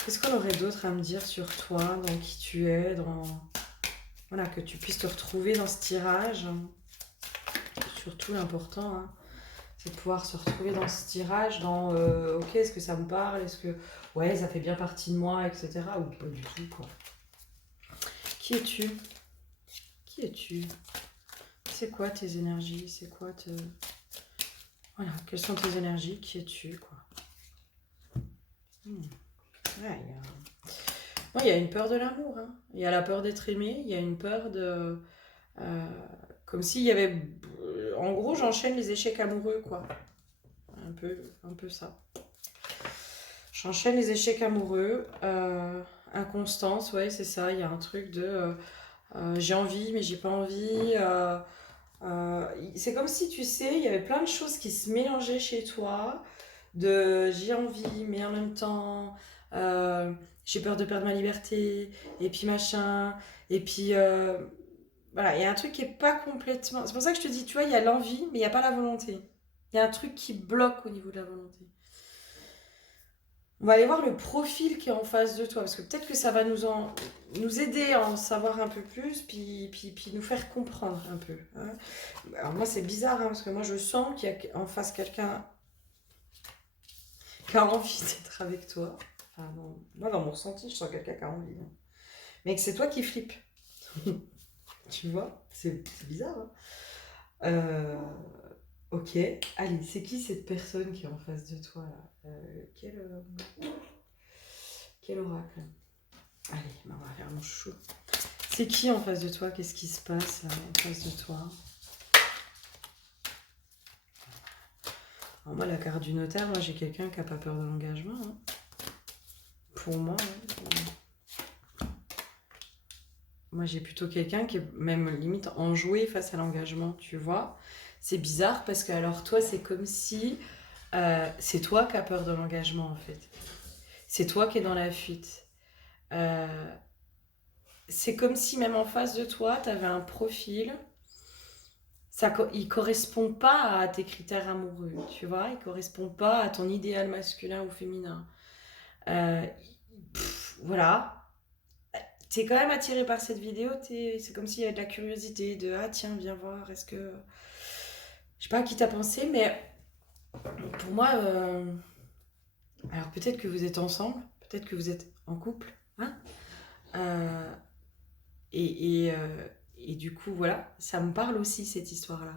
qu'est-ce qu'on aurait d'autre à me dire sur toi, dans qui tu es, dans... Voilà, que tu puisses te retrouver dans ce tirage. Surtout l'important, hein, c'est de pouvoir se retrouver dans ce tirage, dans ok, est-ce que ça me parle, est-ce que ouais, ça fait bien partie de moi, etc. Ou pas du tout, quoi. Qui es-tu? Qui es-tu? C'est quoi tes énergies? C'est quoi te... Voilà, quelles sont tes énergies? Qui es-tu, quoi? Ouais, il y a une peur de l'amour, hein. Il y a la peur d'être aimé, il y a une peur de... euh, comme s'il y avait... En gros, j'enchaîne les échecs amoureux, quoi. Un peu ça. J'enchaîne les échecs amoureux. Inconstance, ouais, c'est ça. Il y a un truc de... j'ai envie, mais j'ai pas envie. C'est comme si, tu sais, il y avait plein de choses qui se mélangeaient chez toi. De j'ai envie, mais en même temps, j'ai peur de perdre ma liberté. Et puis machin. Et puis, voilà, il y a un truc qui est pas complètement. C'est pour ça que je te dis, tu vois, il y a l'envie, mais il n'y a pas la volonté. Il y a un truc qui bloque au niveau de la volonté. On va aller voir le profil qui est en face de toi, parce que peut-être que ça va nous aider à en savoir un peu plus, puis nous faire comprendre un peu, hein. Alors moi, c'est bizarre, hein, parce que moi, je sens qu'il y a en face quelqu'un qui a envie d'être avec toi. Enfin, moi, dans mon ressenti, je sens quelqu'un qui a envie, hein. Mais que c'est toi qui flippes. Tu vois, c'est bizarre, hein. Euh, ok, allez, c'est qui cette personne qui est en face de toi là? Quel oracle? Allez, on va faire mon chou. C'est qui en face de toi? Qu'est-ce qui se passe là, en face de toi? Alors moi, la carte du notaire, moi j'ai quelqu'un qui n'a pas peur de l'engagement, hein. Pour moi, hein. Moi j'ai plutôt quelqu'un qui est même limite enjoué face à l'engagement, tu vois. C'est bizarre parce que alors toi, c'est comme si c'est toi qui as peur de l'engagement en fait. C'est toi qui es dans la fuite. Euh, c'est comme si même en face de toi, tu avais un profil. Il correspond pas à tes critères amoureux, tu vois. Il correspond pas à ton idéal masculin ou féminin. Euh, voilà. T'es quand même attiré par cette vidéo. C'est comme s'il y avait de la curiosité, de ah tiens, viens voir. Est-ce que je sais pas à qui t'as pensé, mais pour moi, alors peut-être que vous êtes ensemble, peut-être que vous êtes en couple, hein. Euh, et, et, euh, et du coup, voilà, ça me parle aussi cette histoire-là.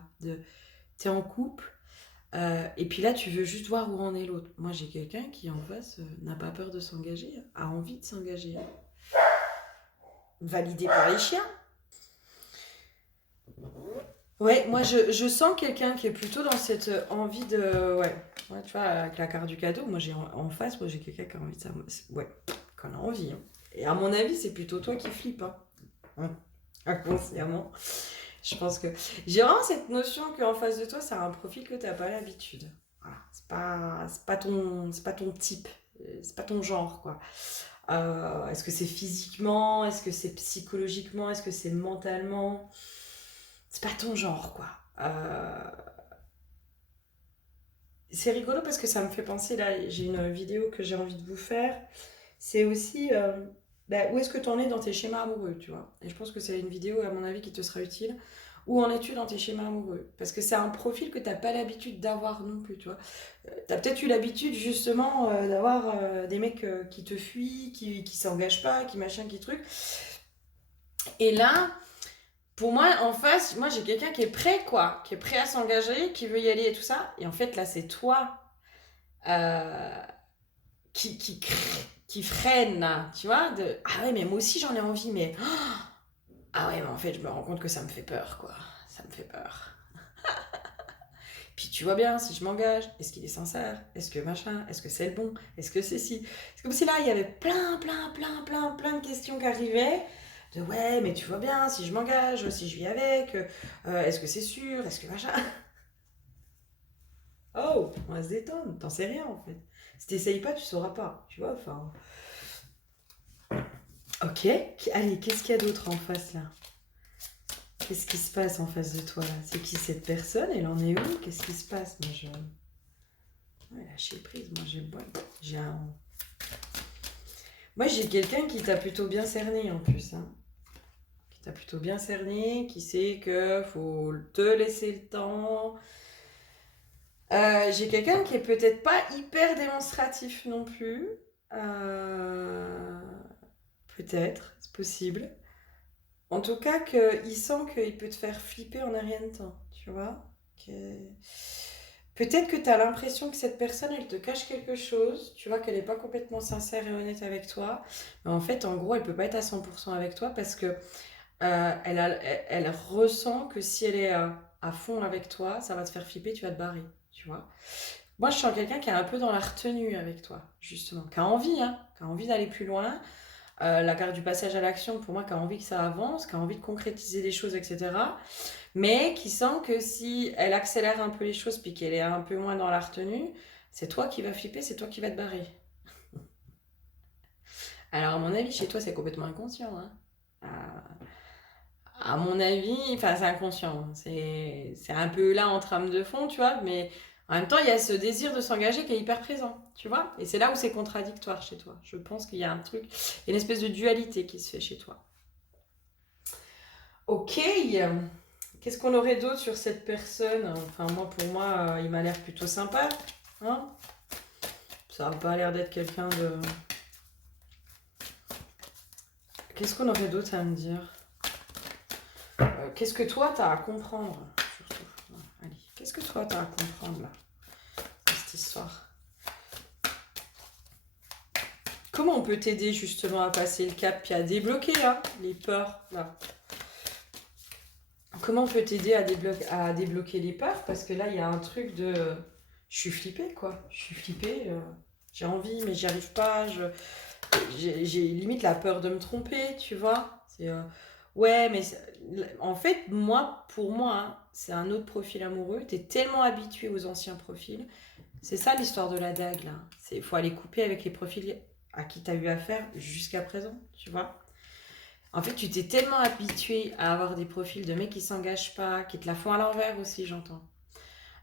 T'es en couple, et puis là, tu veux juste voir où en est l'autre. Moi, j'ai quelqu'un qui en face n'a pas peur de s'engager, hein, a envie de s'engager, hein. Validé par les chiens. Ouais, moi je sens quelqu'un qui est plutôt dans cette envie de. Ouais, ouais, tu vois, avec la carte du cadeau, moi j'ai en face, moi j'ai quelqu'un qui a envie de ça. Ouais, qu'on a envie, hein. Et à mon avis, c'est plutôt toi qui flippes, hein. Inconsciemment. Je pense que. J'ai vraiment cette notion qu'en face de toi, c'est un profil que tu n'as pas l'habitude. Voilà, c'est pas ton type, c'est pas ton genre, quoi. Est-ce que c'est physiquement? Est-ce que c'est psychologiquement? Est-ce que c'est mentalement? C'est pas ton genre, quoi. Euh, c'est rigolo parce que ça me fait penser, là, j'ai une vidéo que j'ai envie de vous faire. C'est aussi où est-ce que tu en es dans tes schémas amoureux, tu vois. Et je pense que c'est une vidéo, à mon avis, qui te sera utile. Où en es-tu dans tes schémas amoureux? Parce que c'est un profil que tu n'as pas l'habitude d'avoir non plus, tu vois. Tu as peut-être eu l'habitude, justement, d'avoir des mecs qui te fuient, qui s'engagent pas, qui machin, qui truc. Et là, pour moi, en face, moi j'ai quelqu'un qui est prêt, quoi, qui est prêt à s'engager, qui veut y aller et tout ça. Et en fait, là, c'est toi euh, qui freine, là, tu vois, de ah ouais, mais moi aussi j'en ai envie, mais ah ouais, mais en fait, je me rends compte que ça me fait peur, quoi. Ça me fait peur. Puis tu vois bien, si je m'engage, est-ce qu'il est sincère? Est-ce que machin? Est-ce que c'est le bon? Est-ce que c'est si? C'est comme si là, il y avait plein de questions qui arrivaient. De ouais, mais tu vois bien, si je m'engage, si je vis avec, est-ce que c'est sûr? Est-ce que machin? Oh, on va se détendre, t'en sais rien en fait. Si t'essayes pas, tu sauras pas, tu vois, enfin. Ok, allez, qu'est-ce qu'il y a d'autre en face là? Qu'est-ce qui se passe en face de toi là? C'est qui cette personne? Elle en est où? Qu'est-ce qui se passe? Moi je. Ouais, lâcher prise, moi j'ai un. Moi j'ai quelqu'un qui t'a plutôt bien cerné en plus, hein. Qui t'a plutôt bien cerné, qui sait que faut te laisser le temps. J'ai quelqu'un qui est peut-être pas hyper démonstratif non plus. Euh, Peut-être, c'est possible. En tout cas, il sent qu'il peut te faire flipper en un rien de temps, tu vois. Que- Peut-être que tu as l'impression que cette personne, elle te cache quelque chose, tu vois, qu'elle n'est pas complètement sincère et honnête avec toi. Mais en fait, en gros, elle peut pas être à 100% avec toi parce que elle ressent que si elle est à fond avec toi, ça va te faire flipper, tu vas te barrer, tu vois. Moi, je sens quelqu'un qui est un peu dans la retenue avec toi, justement, qui a envie, hein, qui a envie d'aller plus loin. La carte du passage à l'action, pour moi, qui a envie que ça avance, qui a envie de concrétiser les choses, etc. Mais qui sent que si elle accélère un peu les choses, puis qu'elle est un peu moins dans la retenue, c'est toi qui vas flipper, c'est toi qui vas te barrer. Alors, à mon avis, chez toi, c'est complètement inconscient, hein. À mon avis, enfin, c'est inconscient. C'est un peu là en trame de fond, tu vois, mais en même temps, il y a ce désir de s'engager qui est hyper présent, tu vois. Et c'est là où c'est contradictoire chez toi. Je pense qu'il y a un truc, il y a une espèce de dualité qui se fait chez toi. Ok, qu'est-ce qu'on aurait d'autre sur cette personne? Enfin, moi, pour moi, il m'a l'air plutôt sympa. Hein, ça n'a pas l'air d'être quelqu'un de... Qu'est-ce qu'on aurait d'autre à me dire? Qu'est-ce que toi, t'as à comprendre? Surtout. Allez, qu'est-ce que toi, t'as à comprendre, là, dans cette histoire? Comment on peut t'aider, justement, à passer le cap puis à débloquer, là, les peurs, là? Comment on peut t'aider à débloquer les peurs? Parce que là, il y a un truc de... Je suis flippée, quoi. Je suis flippée. J'ai envie, mais j'y arrive pas. J'ai limite la peur de me tromper, tu vois. Ouais, mais en fait, pour moi, hein, c'est un autre profil amoureux. T'es tellement habitué aux anciens profils. C'est ça l'histoire de la dague, là. Il faut aller couper avec les profils à qui t'as eu affaire jusqu'à présent, tu vois. En fait, tu t'es tellement habitué à avoir des profils de mecs qui s'engagent pas, qui te la font à l'envers aussi, j'entends.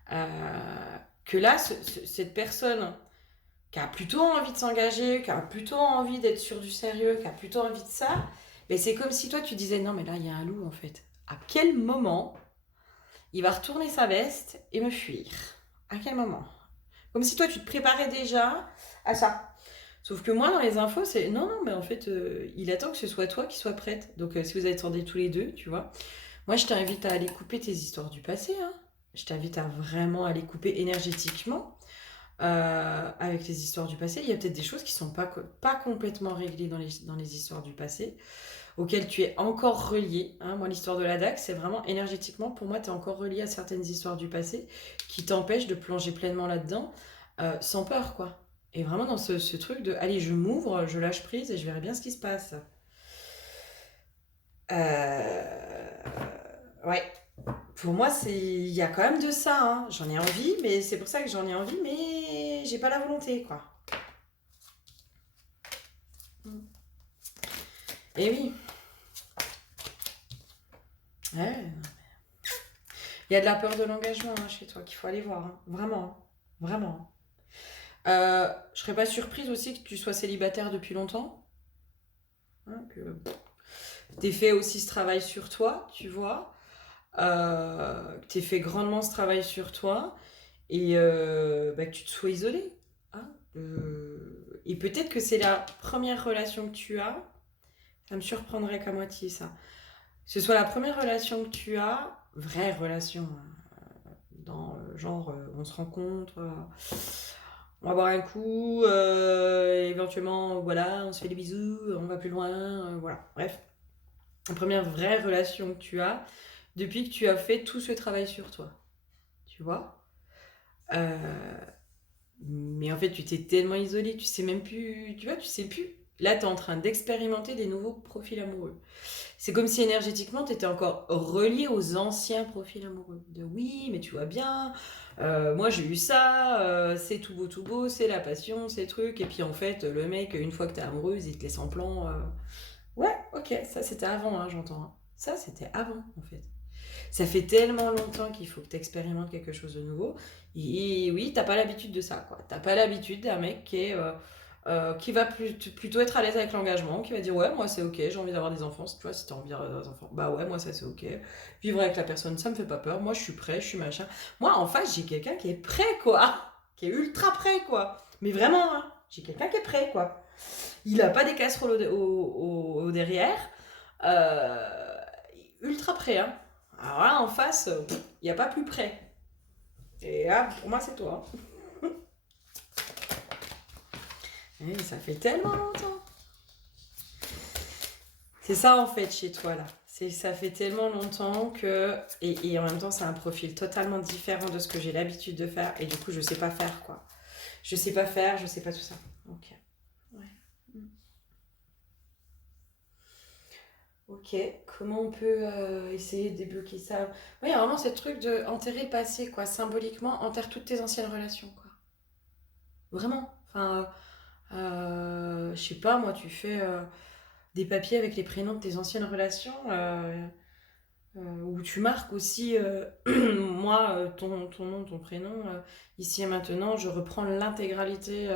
Que là, cette personne qui a plutôt envie de s'engager, qui a plutôt envie d'être sur du sérieux, qui a plutôt envie de ça, mais c'est comme si toi tu disais non mais là il y a un loup en fait. À quel moment il va retourner sa veste et me fuir? À quel moment? Comme si toi tu te préparais déjà à ça. Sauf que moi dans les infos c'est non non mais en fait il attend que ce soit toi qui sois prête. Donc si vous attendez tous les deux, tu vois. Moi je t'invite à aller couper tes histoires du passé. Hein. Je t'invite à vraiment aller couper énergétiquement avec les histoires du passé. Il y a peut-être des choses qui ne sont pas complètement réglées dans les histoires du passé, auxquelles tu es encore relié. Hein. Moi, l'histoire de la DAC, c'est vraiment énergétiquement, pour moi, tu es encore relié à certaines histoires du passé qui t'empêchent de plonger pleinement là-dedans sans peur, quoi. Et vraiment dans ce truc de, allez, je m'ouvre, je lâche prise et je verrai bien ce qui se passe. Ouais. Pour moi, il y a quand même de ça. Hein. J'en ai envie, mais c'est pour ça que j'en ai envie, mais j'ai pas la volonté, quoi. Et oui. Ouais. Il y a de la peur de l'engagement hein, chez toi qu'il faut aller voir. Hein. Vraiment. Hein. Vraiment. Je serais pas surprise aussi que tu sois célibataire depuis longtemps. Hein, que t'aies fait aussi ce travail sur toi, tu vois. Que t'aies fait grandement ce travail sur toi. Et que tu te sois isolé. Hein. Et peut-être que c'est la première relation que tu as. Ça me surprendrait qu'à moitié ça. Que ce soit la première relation que tu as, vraie relation, dans genre on se rencontre, on va boire un coup, éventuellement voilà, on se fait des bisous, on va plus loin, voilà. Bref, la première vraie relation que tu as depuis que tu as fait tout ce travail sur toi, tu vois. Euh, mais en fait, tu t'es tellement isolé, tu sais même plus, tu vois, tu sais plus. Là, tu es en train d'expérimenter des nouveaux profils amoureux. C'est comme si énergétiquement, tu étais encore relié aux anciens profils amoureux. De oui, mais tu vois bien, moi j'ai eu ça, c'est tout beau, c'est la passion, c'est truc. Et puis en fait, le mec, une fois que t'es amoureuse, il te laisse en plan. Ouais, ok, ça c'était avant, hein, j'entends. Hein. Ça c'était avant, en fait. Ça fait tellement longtemps qu'il faut que tu expérimentes quelque chose de nouveau. Et oui, t'as pas l'habitude de ça, quoi. T'as pas l'habitude d'un mec qui va plutôt être à l'aise avec l'engagement, qui va dire ouais, moi c'est ok, j'ai envie d'avoir des enfants. Tu vois, si t'as envie d'avoir des enfants, bah ouais, moi ça c'est ok. Vivre avec la personne, ça me fait pas peur. Moi je suis prêt, je suis machin. Moi en face, j'ai quelqu'un qui est prêt, quoi. Qui est ultra prêt, quoi. Mais vraiment, hein, j'ai quelqu'un qui est prêt, quoi. Il a pas des casseroles au derrière. Euh, Ultra prêt, hein. Alors là, en face, il n'y a pas plus près. Et là, pour moi, c'est toi. Et ça fait tellement longtemps. C'est ça, en fait, chez toi, là. Ça fait tellement longtemps que... Et en même temps, c'est un profil totalement différent de ce que j'ai l'habitude de faire. Et du coup, je sais pas faire, quoi. Je sais pas faire, je sais pas tout ça. Ok. Ouais. Ok, comment on peut essayer de débloquer ça? Oui, il y a vraiment ce truc de enterrer le passé, quoi. Symboliquement, enterre toutes tes anciennes relations, quoi. Vraiment. Enfin, je sais pas, moi, tu fais des papiers avec les prénoms de tes anciennes relations. où tu marques aussi, moi, ton nom, ton prénom, ici et maintenant, je reprends l'intégralité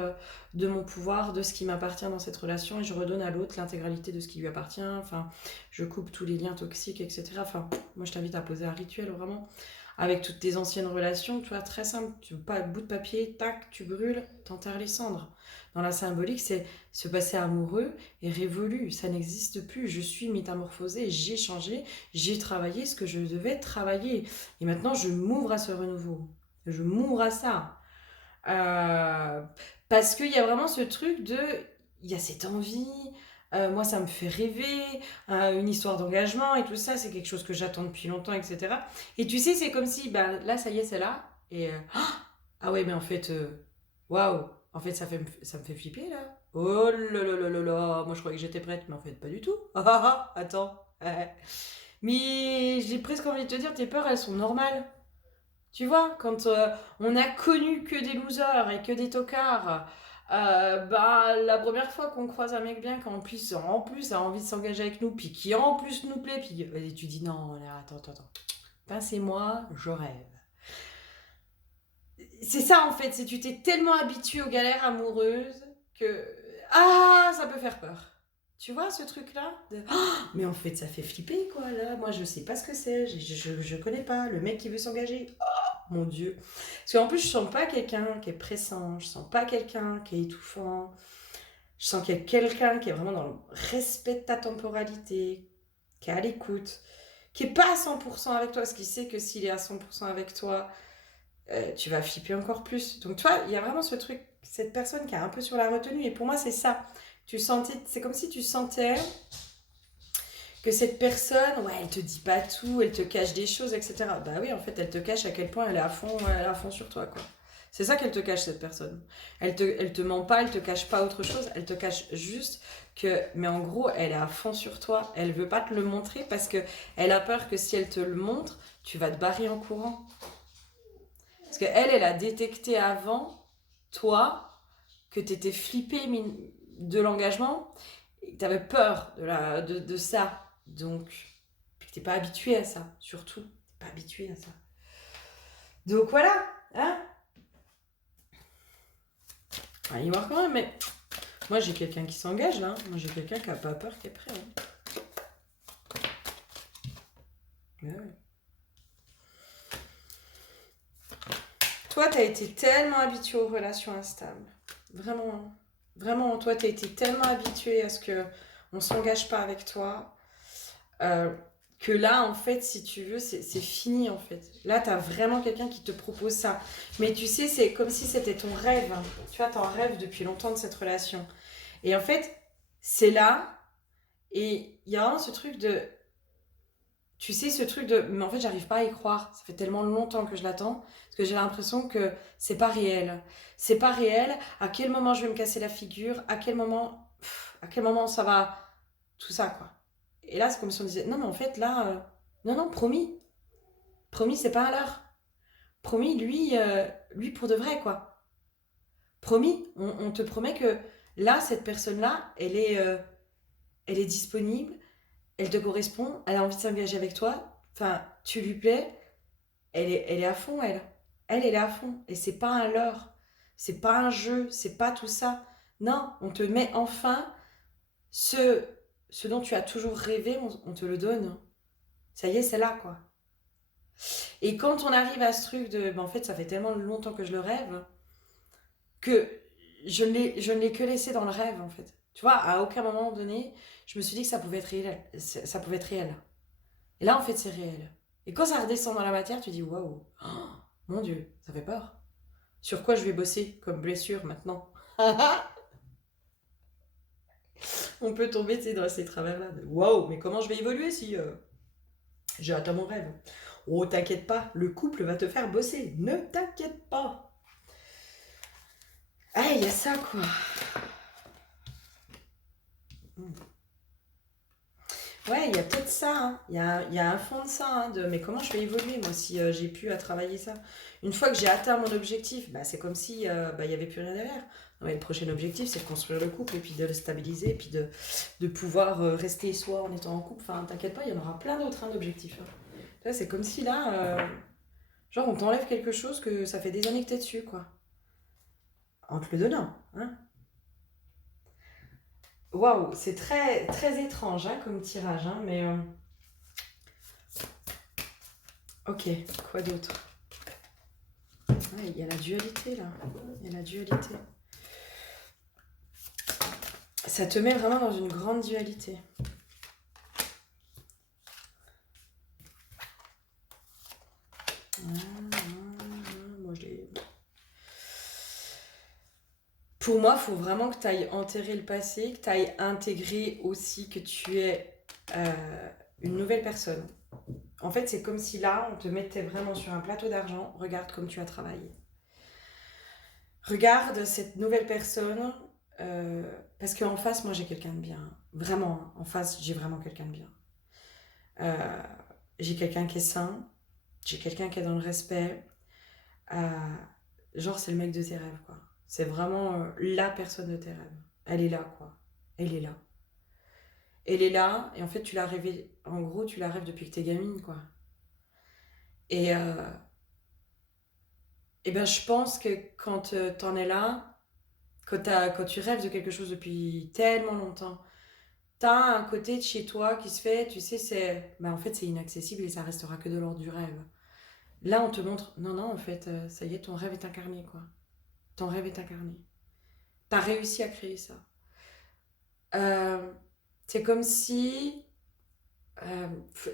de mon pouvoir, de ce qui m'appartient dans cette relation, et je redonne à l'autre l'intégralité de ce qui lui appartient. Enfin, je coupe tous les liens toxiques, etc. Enfin, moi, je t'invite à poser un rituel, vraiment, avec toutes tes anciennes relations, tu vois, très simple. Tu veux pas un bout de papier, tac, tu brûles, t'enterres les cendres. Dans la symbolique, c'est se passer amoureux et révolu. Ça n'existe plus. Je suis métamorphosée, j'ai changé, j'ai travaillé ce que je devais travailler. Et maintenant, je m'ouvre à ce renouveau. Je m'ouvre à ça. Euh, Parce qu'il y a vraiment ce truc de... Il y a cette envie. Moi, ça me fait rêver. Une histoire d'engagement et tout ça, c'est quelque chose que j'attends depuis longtemps, etc. Et tu sais, c'est comme si, ben, là, ça y est, c'est là. Et... ah ouais, mais en fait... waouh! En fait, ça me fait flipper, là. Oh là là là là là. Moi, je croyais que j'étais prête, mais en fait, pas du tout. Ah ah ah, attends. Mais j'ai presque envie de te dire, tes peurs, elles sont normales. Tu vois, quand on a connu que des losers et que des tocards, bah, la première fois qu'on croise un mec bien, en plus a envie de s'engager avec nous, puis qui en plus nous plaît, puis et tu dis non, là, attends. Pincez-moi, je rêve. C'est ça en fait, c'est tu t'es tellement habitué aux galères amoureuses que ah ça peut faire peur. Tu vois ce truc là de... oh, mais en fait ça fait flipper quoi là. Moi je sais pas ce que c'est, je connais pas le mec qui veut s'engager. Oh mon dieu. Parce qu'en plus je sens pas quelqu'un qui est pressant, je sens pas quelqu'un qui est étouffant. Je sens qu'il y a quelqu'un qui est vraiment dans le respect de ta temporalité, qui est à l'écoute, qui est pas à 100% avec toi, parce qu'il sait que s'il est à 100% avec toi, tu vas flipper encore plus. Donc, toi, il y a vraiment ce truc, cette personne qui est un peu sur la retenue. Et pour moi, c'est ça. Tu sentais, c'est comme si tu sentais que cette personne, ouais, elle te dit pas tout, elle te cache des choses, etc. Bah oui, en fait, elle te cache à quel point elle est à fond sur toi, quoi. C'est ça qu'elle te cache, cette personne. Elle te ment pas, elle te cache pas autre chose, elle te cache juste que, mais en gros, elle est à fond sur toi. Elle veut pas te le montrer parce que elle a peur que si elle te le montre, tu vas te barrer en courant. Parce qu'elle, elle a détecté avant, toi, que tu étais flippé de l'engagement et que tu avais peur de ça. Donc, puis que tu n'es pas habitué à ça, surtout. Tu n'es pas habitué à ça. Donc voilà, hein. Il va quand même, mais moi j'ai quelqu'un qui s'engage là. Moi j'ai quelqu'un qui n'a pas peur, qui est prêt. Hein. Ouais. Toi, t'as été tellement habitué aux relations instables. Vraiment, hein. Vraiment, toi, t'as été tellement habitué à ce que on s'engage pas avec toi, euh, que là, en fait, si tu veux, c'est fini, en fait. Là, t'as vraiment quelqu'un qui te propose ça. Mais tu sais, c'est comme si c'était ton rêve. Hein. Tu vois, t'en rêves depuis longtemps de cette relation. Et en fait, c'est là, et il y a vraiment ce truc de tu sais, ce truc de... Mais en fait, j'arrive pas à y croire. Ça fait tellement longtemps que je l'attends. Parce que j'ai l'impression que c'est pas réel. C'est pas réel. À quel moment je vais me casser la figure? À quel moment ça va... Tout ça, quoi. Et là, c'est comme si on disait, non, mais en fait, là... non, non, promis. Promis, c'est pas à l'heure. Promis, lui pour de vrai, quoi. Promis, on te promet que là, cette personne-là, elle est disponible, elle te correspond, elle a envie de s'engager avec toi, enfin, tu lui plais, elle est à fond, elle. Elle est à fond. Et c'est pas un leurre, c'est pas un jeu, c'est pas tout ça. Non, on te met enfin ce, ce dont tu as toujours rêvé, on te le donne. Ça y est, c'est là, quoi. Et quand on arrive à ce truc de, ben, en fait, ça fait tellement longtemps que je le rêve, que je ne l'ai que laissé dans le rêve, en fait. Tu vois, à aucun moment donné, je me suis dit que ça pouvait être réel. Ça pouvait être réel. Et là, en fait, c'est réel. Et quand ça redescend dans la matière, tu dis waouh, oh, mon Dieu, ça fait peur. Sur quoi je vais bosser comme blessure maintenant? On peut tomber dans ces travers-là. Waouh, mais comment je vais évoluer si j'ai atteint mon rêve? Oh, t'inquiète pas, le couple va te faire bosser. Ne t'inquiète pas. Ah, il y a ça, quoi. Ouais, il y a peut-être ça. Hein. Il y a un fond de ça. Hein, mais comment je vais évoluer, moi, si j'ai pu à travailler ça? Une fois que j'ai atteint mon objectif, bah, c'est comme si bah, il n'y avait plus rien derrière. Non, mais le prochain objectif, c'est de construire le couple et puis de le stabiliser et puis de pouvoir rester soi en étant en couple. Enfin, t'inquiète pas, il y en aura plein d'autres hein, d'objectifs. Hein. Ça, c'est comme si là, genre, on t'enlève quelque chose que ça fait des années que t'es dessus, quoi. En te le donnant, hein. Waouh, c'est très, très étrange, hein, comme tirage, hein, mais... Ok, quoi d'autre? Ouais, il y a la dualité, là. Il y a la dualité. Ça te met vraiment dans une grande dualité. Moi, Pour moi, il faut vraiment que tu ailles enterrer le passé, que tu ailles intégrer aussi que tu es une nouvelle personne. En fait, c'est comme si là, on te mettait vraiment sur un plateau d'argent. Regarde comme tu as travaillé. Regarde cette nouvelle personne. Parce qu'en face, moi, j'ai quelqu'un de bien. Vraiment, hein. En face, j'ai vraiment quelqu'un de bien. Euh, j'ai quelqu'un qui est sain. J'ai quelqu'un qui est dans le respect. Euh, genre, c'est le mec de tes rêves, quoi. C'est vraiment la personne de tes rêves. Elle est là, quoi. Elle est là. Elle est là, et en fait, tu l'as rêvé. En gros, tu la rêves depuis que t'es gamine, quoi. Et, et ben, je pense que quand t'en es là, quand tu rêves de quelque chose depuis tellement longtemps, t'as un côté de chez toi qui se fait, tu sais, c'est. Ben, en fait, c'est inaccessible et ça restera que de l'ordre du rêve. Là, on te montre, non, non, en fait, ça y est, ton rêve est incarné, quoi. Ton rêve est incarné. T'as réussi à créer ça. Euh, c'est comme si.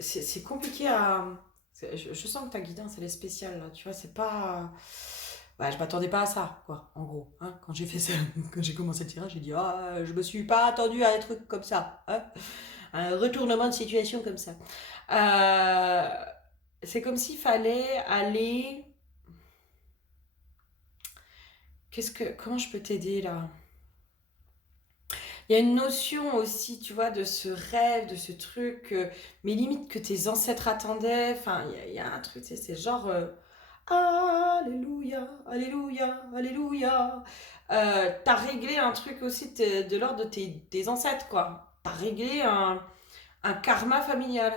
C'est compliqué à. Je sens que ta guidance, elle est spéciale, là. Tu vois, c'est pas. Ouais, je m'attendais pas à ça, quoi, en gros. Hein. Quand j'ai fait ça, quand j'ai commencé le tirage, j'ai dit, ah, je me suis pas attendu à un truc comme ça. Hein. Un retournement de situation comme ça. Euh, c'est comme s'il fallait aller. Comment je peux t'aider là? Il y a une notion aussi, tu vois, de ce rêve, de ce truc, mais limite que tes ancêtres attendaient. Enfin, il y a un truc, c'est genre Alléluia, Alléluia, Alléluia. T'as réglé un truc aussi de l'ordre de tes ancêtres, quoi. T'as réglé un karma familial.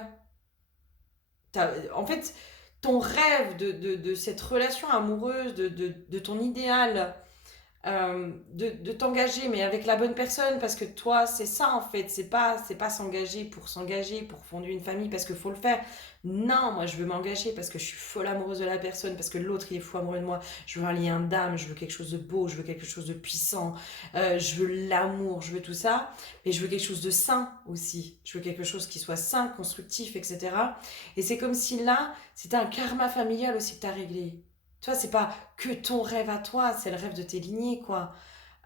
En fait, ton rêve de cette relation amoureuse, de ton idéal de t'engager, mais avec la bonne personne, parce que toi, c'est ça en fait, c'est pas s'engager pour fonder une famille parce qu'il faut le faire. Non, moi je veux m'engager parce que je suis folle amoureuse de la personne, parce que l'autre il est fou amoureux de moi. Je veux un lien d'âme, je veux quelque chose de beau, je veux quelque chose de puissant, je veux l'amour, je veux tout ça, mais je veux quelque chose de sain aussi. Je veux quelque chose qui soit sain, constructif, etc. Et c'est comme si là, c'était un karma familial aussi que tu as réglé. Tu vois, c'est pas que ton rêve à toi, c'est le rêve de tes lignées, quoi.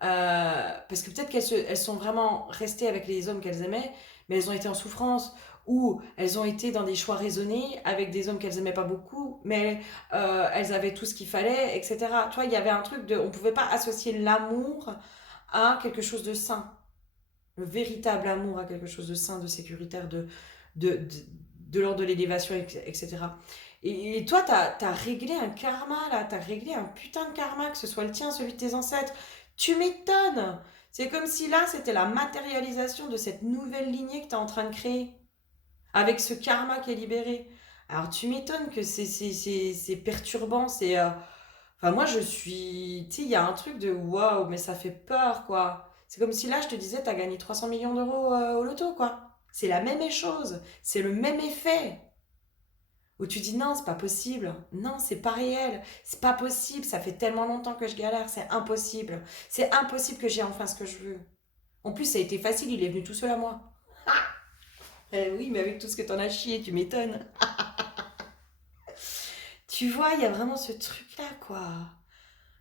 Parce que peut-être elles sont vraiment restées avec les hommes qu'elles aimaient, mais elles ont été en souffrance, ou elles ont été dans des choix raisonnés avec des hommes qu'elles aimaient pas beaucoup, mais elles avaient tout ce qu'il fallait, etc. Tu vois, il y avait un truc de... On pouvait pas associer l'amour à quelque chose de sain. Le véritable amour à quelque chose de sain, de sécuritaire, de, de, de l'ordre de l'élévation, etc. Et toi, t'as réglé un karma, là. T'as réglé un putain de karma, que ce soit le tien, celui de tes ancêtres. Tu m'étonnes. C'est comme si là, c'était la matérialisation de cette nouvelle lignée que t'es en train de créer. Avec ce karma qui est libéré. Alors, tu m'étonnes que c'est perturbant. Enfin, moi, je suis... Tu sais, il y a un truc de waouh, mais ça fait peur, quoi. C'est comme si là, je te disais, t'as gagné 300 millions d'euros au loto, quoi. C'est la même chose. C'est le même effet. Où tu dis non, c'est pas possible. Non, c'est pas réel. C'est pas possible. Ça fait tellement longtemps que je galère. C'est impossible. C'est impossible que j'ai enfin ce que je veux. En plus, ça a été facile. Il est venu tout seul à moi. Oui, mais avec tout ce que t'en as chié, tu m'étonnes. Tu vois, il y a vraiment ce truc-là, quoi.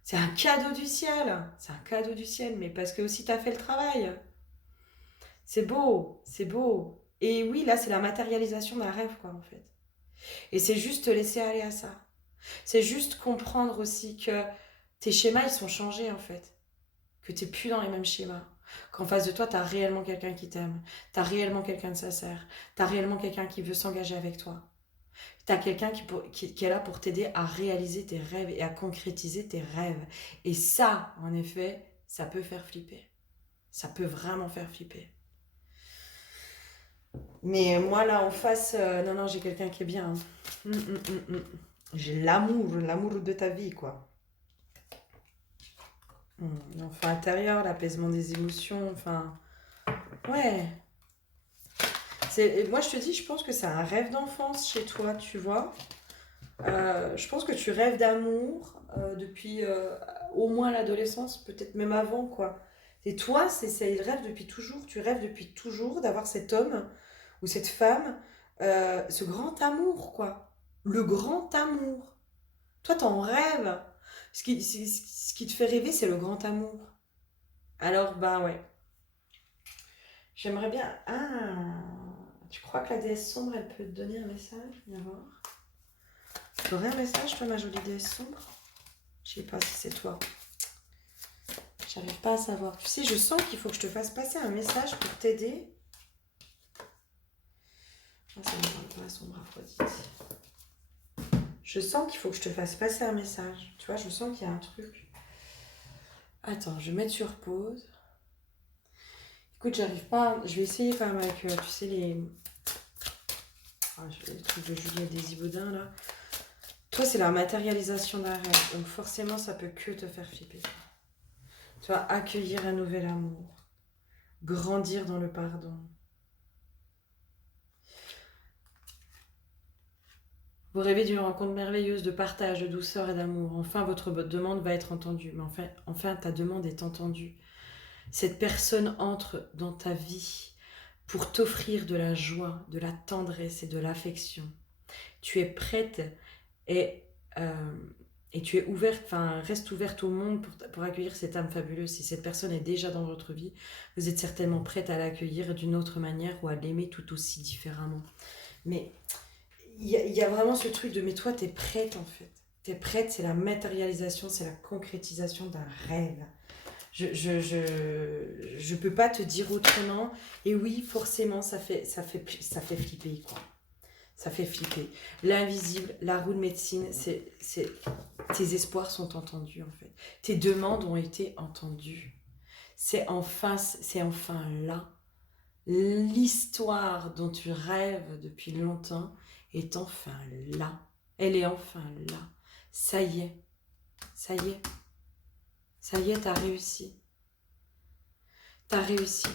C'est un cadeau du ciel. C'est un cadeau du ciel, mais parce que aussi t'as fait le travail. C'est beau. C'est beau. Et oui, là, c'est la matérialisation d'un rêve, quoi, en fait. Et c'est juste te laisser aller à ça. C'est juste comprendre aussi que tes schémas, ils sont changés en fait. Que t'es plus dans les mêmes schémas. Qu'en face de toi, t'as réellement quelqu'un qui t'aime. T'as réellement quelqu'un de sincère. T'as réellement quelqu'un qui veut s'engager avec toi. T'as quelqu'un qui est là pour t'aider à réaliser tes rêves et à concrétiser tes rêves. Et ça, en effet, ça peut faire flipper. Ça peut vraiment faire flipper. Mais moi, là, en face, non, non, j'ai quelqu'un qui est bien. Hein. J'ai l'amour de ta vie, quoi. L'enfant intérieur, l'apaisement des émotions, enfin... Ouais. Moi, je te dis, je pense que c'est un rêve d'enfance chez toi, tu vois. Je pense que tu rêves d'amour depuis au moins l'adolescence, peut-être même avant, quoi. Et toi, c'est le rêve depuis toujours. Tu rêves depuis toujours d'avoir cet homme ou cette femme, ce grand amour, quoi. Le grand amour. Toi, t'en rêves. Ce qui te fait rêver, c'est le grand amour. Alors, bah ouais. J'aimerais bien... Ah, tu crois que la déesse sombre, elle peut te donner un message? Viens voir. Tu aurais un message, toi, ma jolie déesse sombre? Je sais pas si c'est toi. J'arrive pas à savoir. Tu sais, je sens qu'il faut que je te fasse passer un message pour t'aider. Ah, ça ne me parle pas, sombre Aphrodite. Je sens qu'il faut que je te fasse passer un message. Tu vois, je sens qu'il y a un truc. Attends, je vais mettre sur pause. Écoute, j'arrive pas. Je vais essayer quand même avec, tu sais, les trucs de Juliette Desibaudin, là. Toi, c'est la matérialisation d'un rêve. Donc forcément, ça peut que te faire flipper. Tu vas accueillir un nouvel amour. Grandir dans le pardon. Vous rêvez d'une rencontre merveilleuse de partage, de douceur et d'amour. Enfin, votre demande va être entendue. Mais enfin, ta demande est entendue. Cette personne entre dans ta vie pour t'offrir de la joie, de la tendresse et de l'affection. Tu es prête et tu es ouverte, enfin, reste ouverte au monde pour accueillir cette âme fabuleuse. Si cette personne est déjà dans votre vie, vous êtes certainement prête à l'accueillir d'une autre manière ou à l'aimer tout aussi différemment. Mais il y a vraiment ce truc de, mais toi, t'es prête en fait. T'es prête, c'est la matérialisation, c'est la concrétisation d'un rêve. Je peux pas te dire autrement. Et oui, forcément, ça fait flipper, quoi. Ça fait flipper. L'invisible, la roue de médecine, tes espoirs sont entendus, en fait. Tes demandes ont été entendues. C'est enfin là. L'histoire dont tu rêves depuis longtemps est enfin là. Elle est enfin là. Ça y est. Ça y est. Ça y est, t'as réussi. T'as réussi.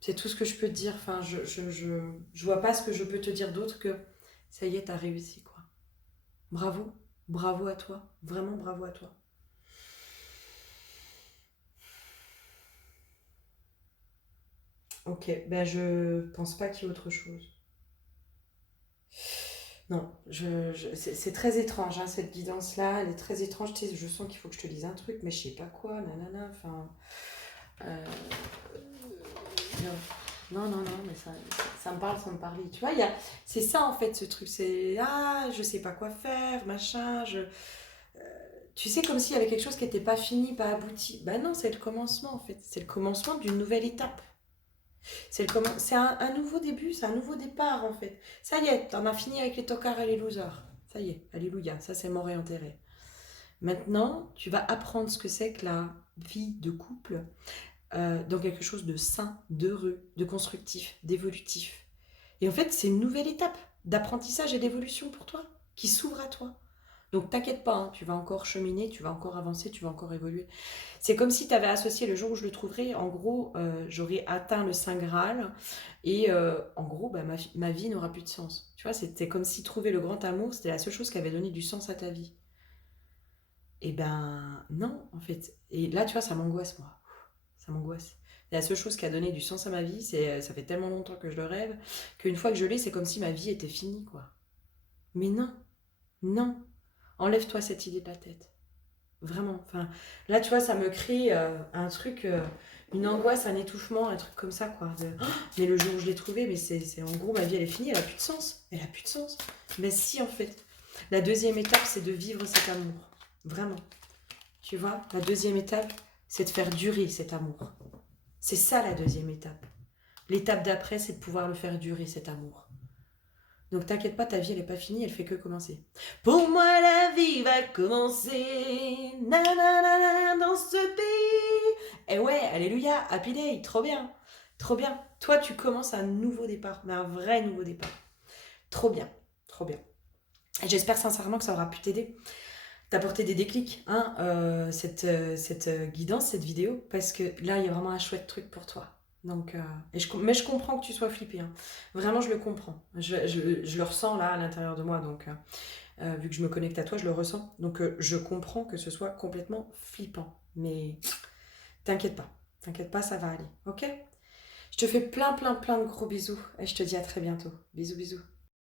C'est tout ce que je peux te dire. Enfin, je vois pas ce que je peux te dire d'autre que ça y est, t'as réussi, quoi. Bravo. Bravo à toi. Vraiment bravo à toi. Ok, ben je pense pas qu'il y ait autre chose. Non, c'est très étrange, hein, cette guidance-là, elle est très étrange. Tu sais, je sens qu'il faut que je te dise un truc, mais je sais pas quoi, nanana, enfin... non, mais ça me parle sans me parler. Tu vois, c'est ça en fait ce truc, c'est je sais pas quoi faire, machin, tu sais, comme s'il y avait quelque chose qui n'était pas fini, pas abouti. Bah non, c'est le commencement en fait, c'est le commencement d'une nouvelle étape. C'est un nouveau début, c'est un nouveau départ en fait. Ça y est, t'en as fini avec les tocards et les losers. Ça y est, alléluia, ça c'est mort et enterré. Maintenant, tu vas apprendre ce que c'est que la vie de couple dans quelque chose de sain, d'heureux, de constructif, d'évolutif. Et en fait, c'est une nouvelle étape d'apprentissage et d'évolution pour toi, qui s'ouvre à toi. Donc t'inquiète pas, hein, tu vas encore cheminer, tu vas encore avancer, tu vas encore évoluer. C'est comme si tu avais associé le jour où je le trouverai, en gros, j'aurais atteint le Saint Graal et en gros, bah, ma vie n'aura plus de sens. Tu vois, c'était comme si trouver le grand amour, c'était la seule chose qui avait donné du sens à ta vie. Et ben non, en fait. Et là, tu vois, ça m'angoisse, moi. Ça m'angoisse. La seule chose qui a donné du sens à ma vie, ça fait tellement longtemps que je le rêve, qu'une fois que je l'ai, c'est comme si ma vie était finie, quoi. Mais non, non. Enlève-toi cette idée de la tête. Vraiment. Enfin, là, tu vois, ça me crée un truc, une angoisse, un étouffement, un truc comme ça, quoi. Mais le jour où je l'ai trouvé, mais c'est en gros, ma vie, elle est finie, elle a plus de sens. Elle a plus de sens. Mais si, en fait. La deuxième étape, c'est de vivre cet amour. Vraiment. Tu vois, la deuxième étape, c'est de faire durer cet amour. C'est ça la deuxième étape. L'étape d'après, c'est de pouvoir le faire durer, cet amour. Donc t'inquiète pas, ta vie, elle n'est pas finie, elle fait que commencer. Pour moi, la vie va commencer. Nanana, dans ce pays. Et ouais, alléluia, happy day, trop bien. Trop bien. Toi, tu commences un nouveau départ, mais un vrai nouveau départ. Trop bien, trop bien. Et j'espère sincèrement que ça aura pu t'aider, t'apporter des déclics, hein, cette guidance, cette vidéo, parce que là, il y a vraiment un chouette truc pour toi. Donc, mais je comprends que tu sois flippée, hein. Vraiment, je le comprends. Je le ressens là à l'intérieur de moi, donc vu que je me connecte à toi, je le ressens. Donc, je comprends que ce soit complètement flippant. Mais t'inquiète pas, ça va aller, ok? Je te fais plein, plein, plein de gros bisous et je te dis à très bientôt. Bisous, bisous.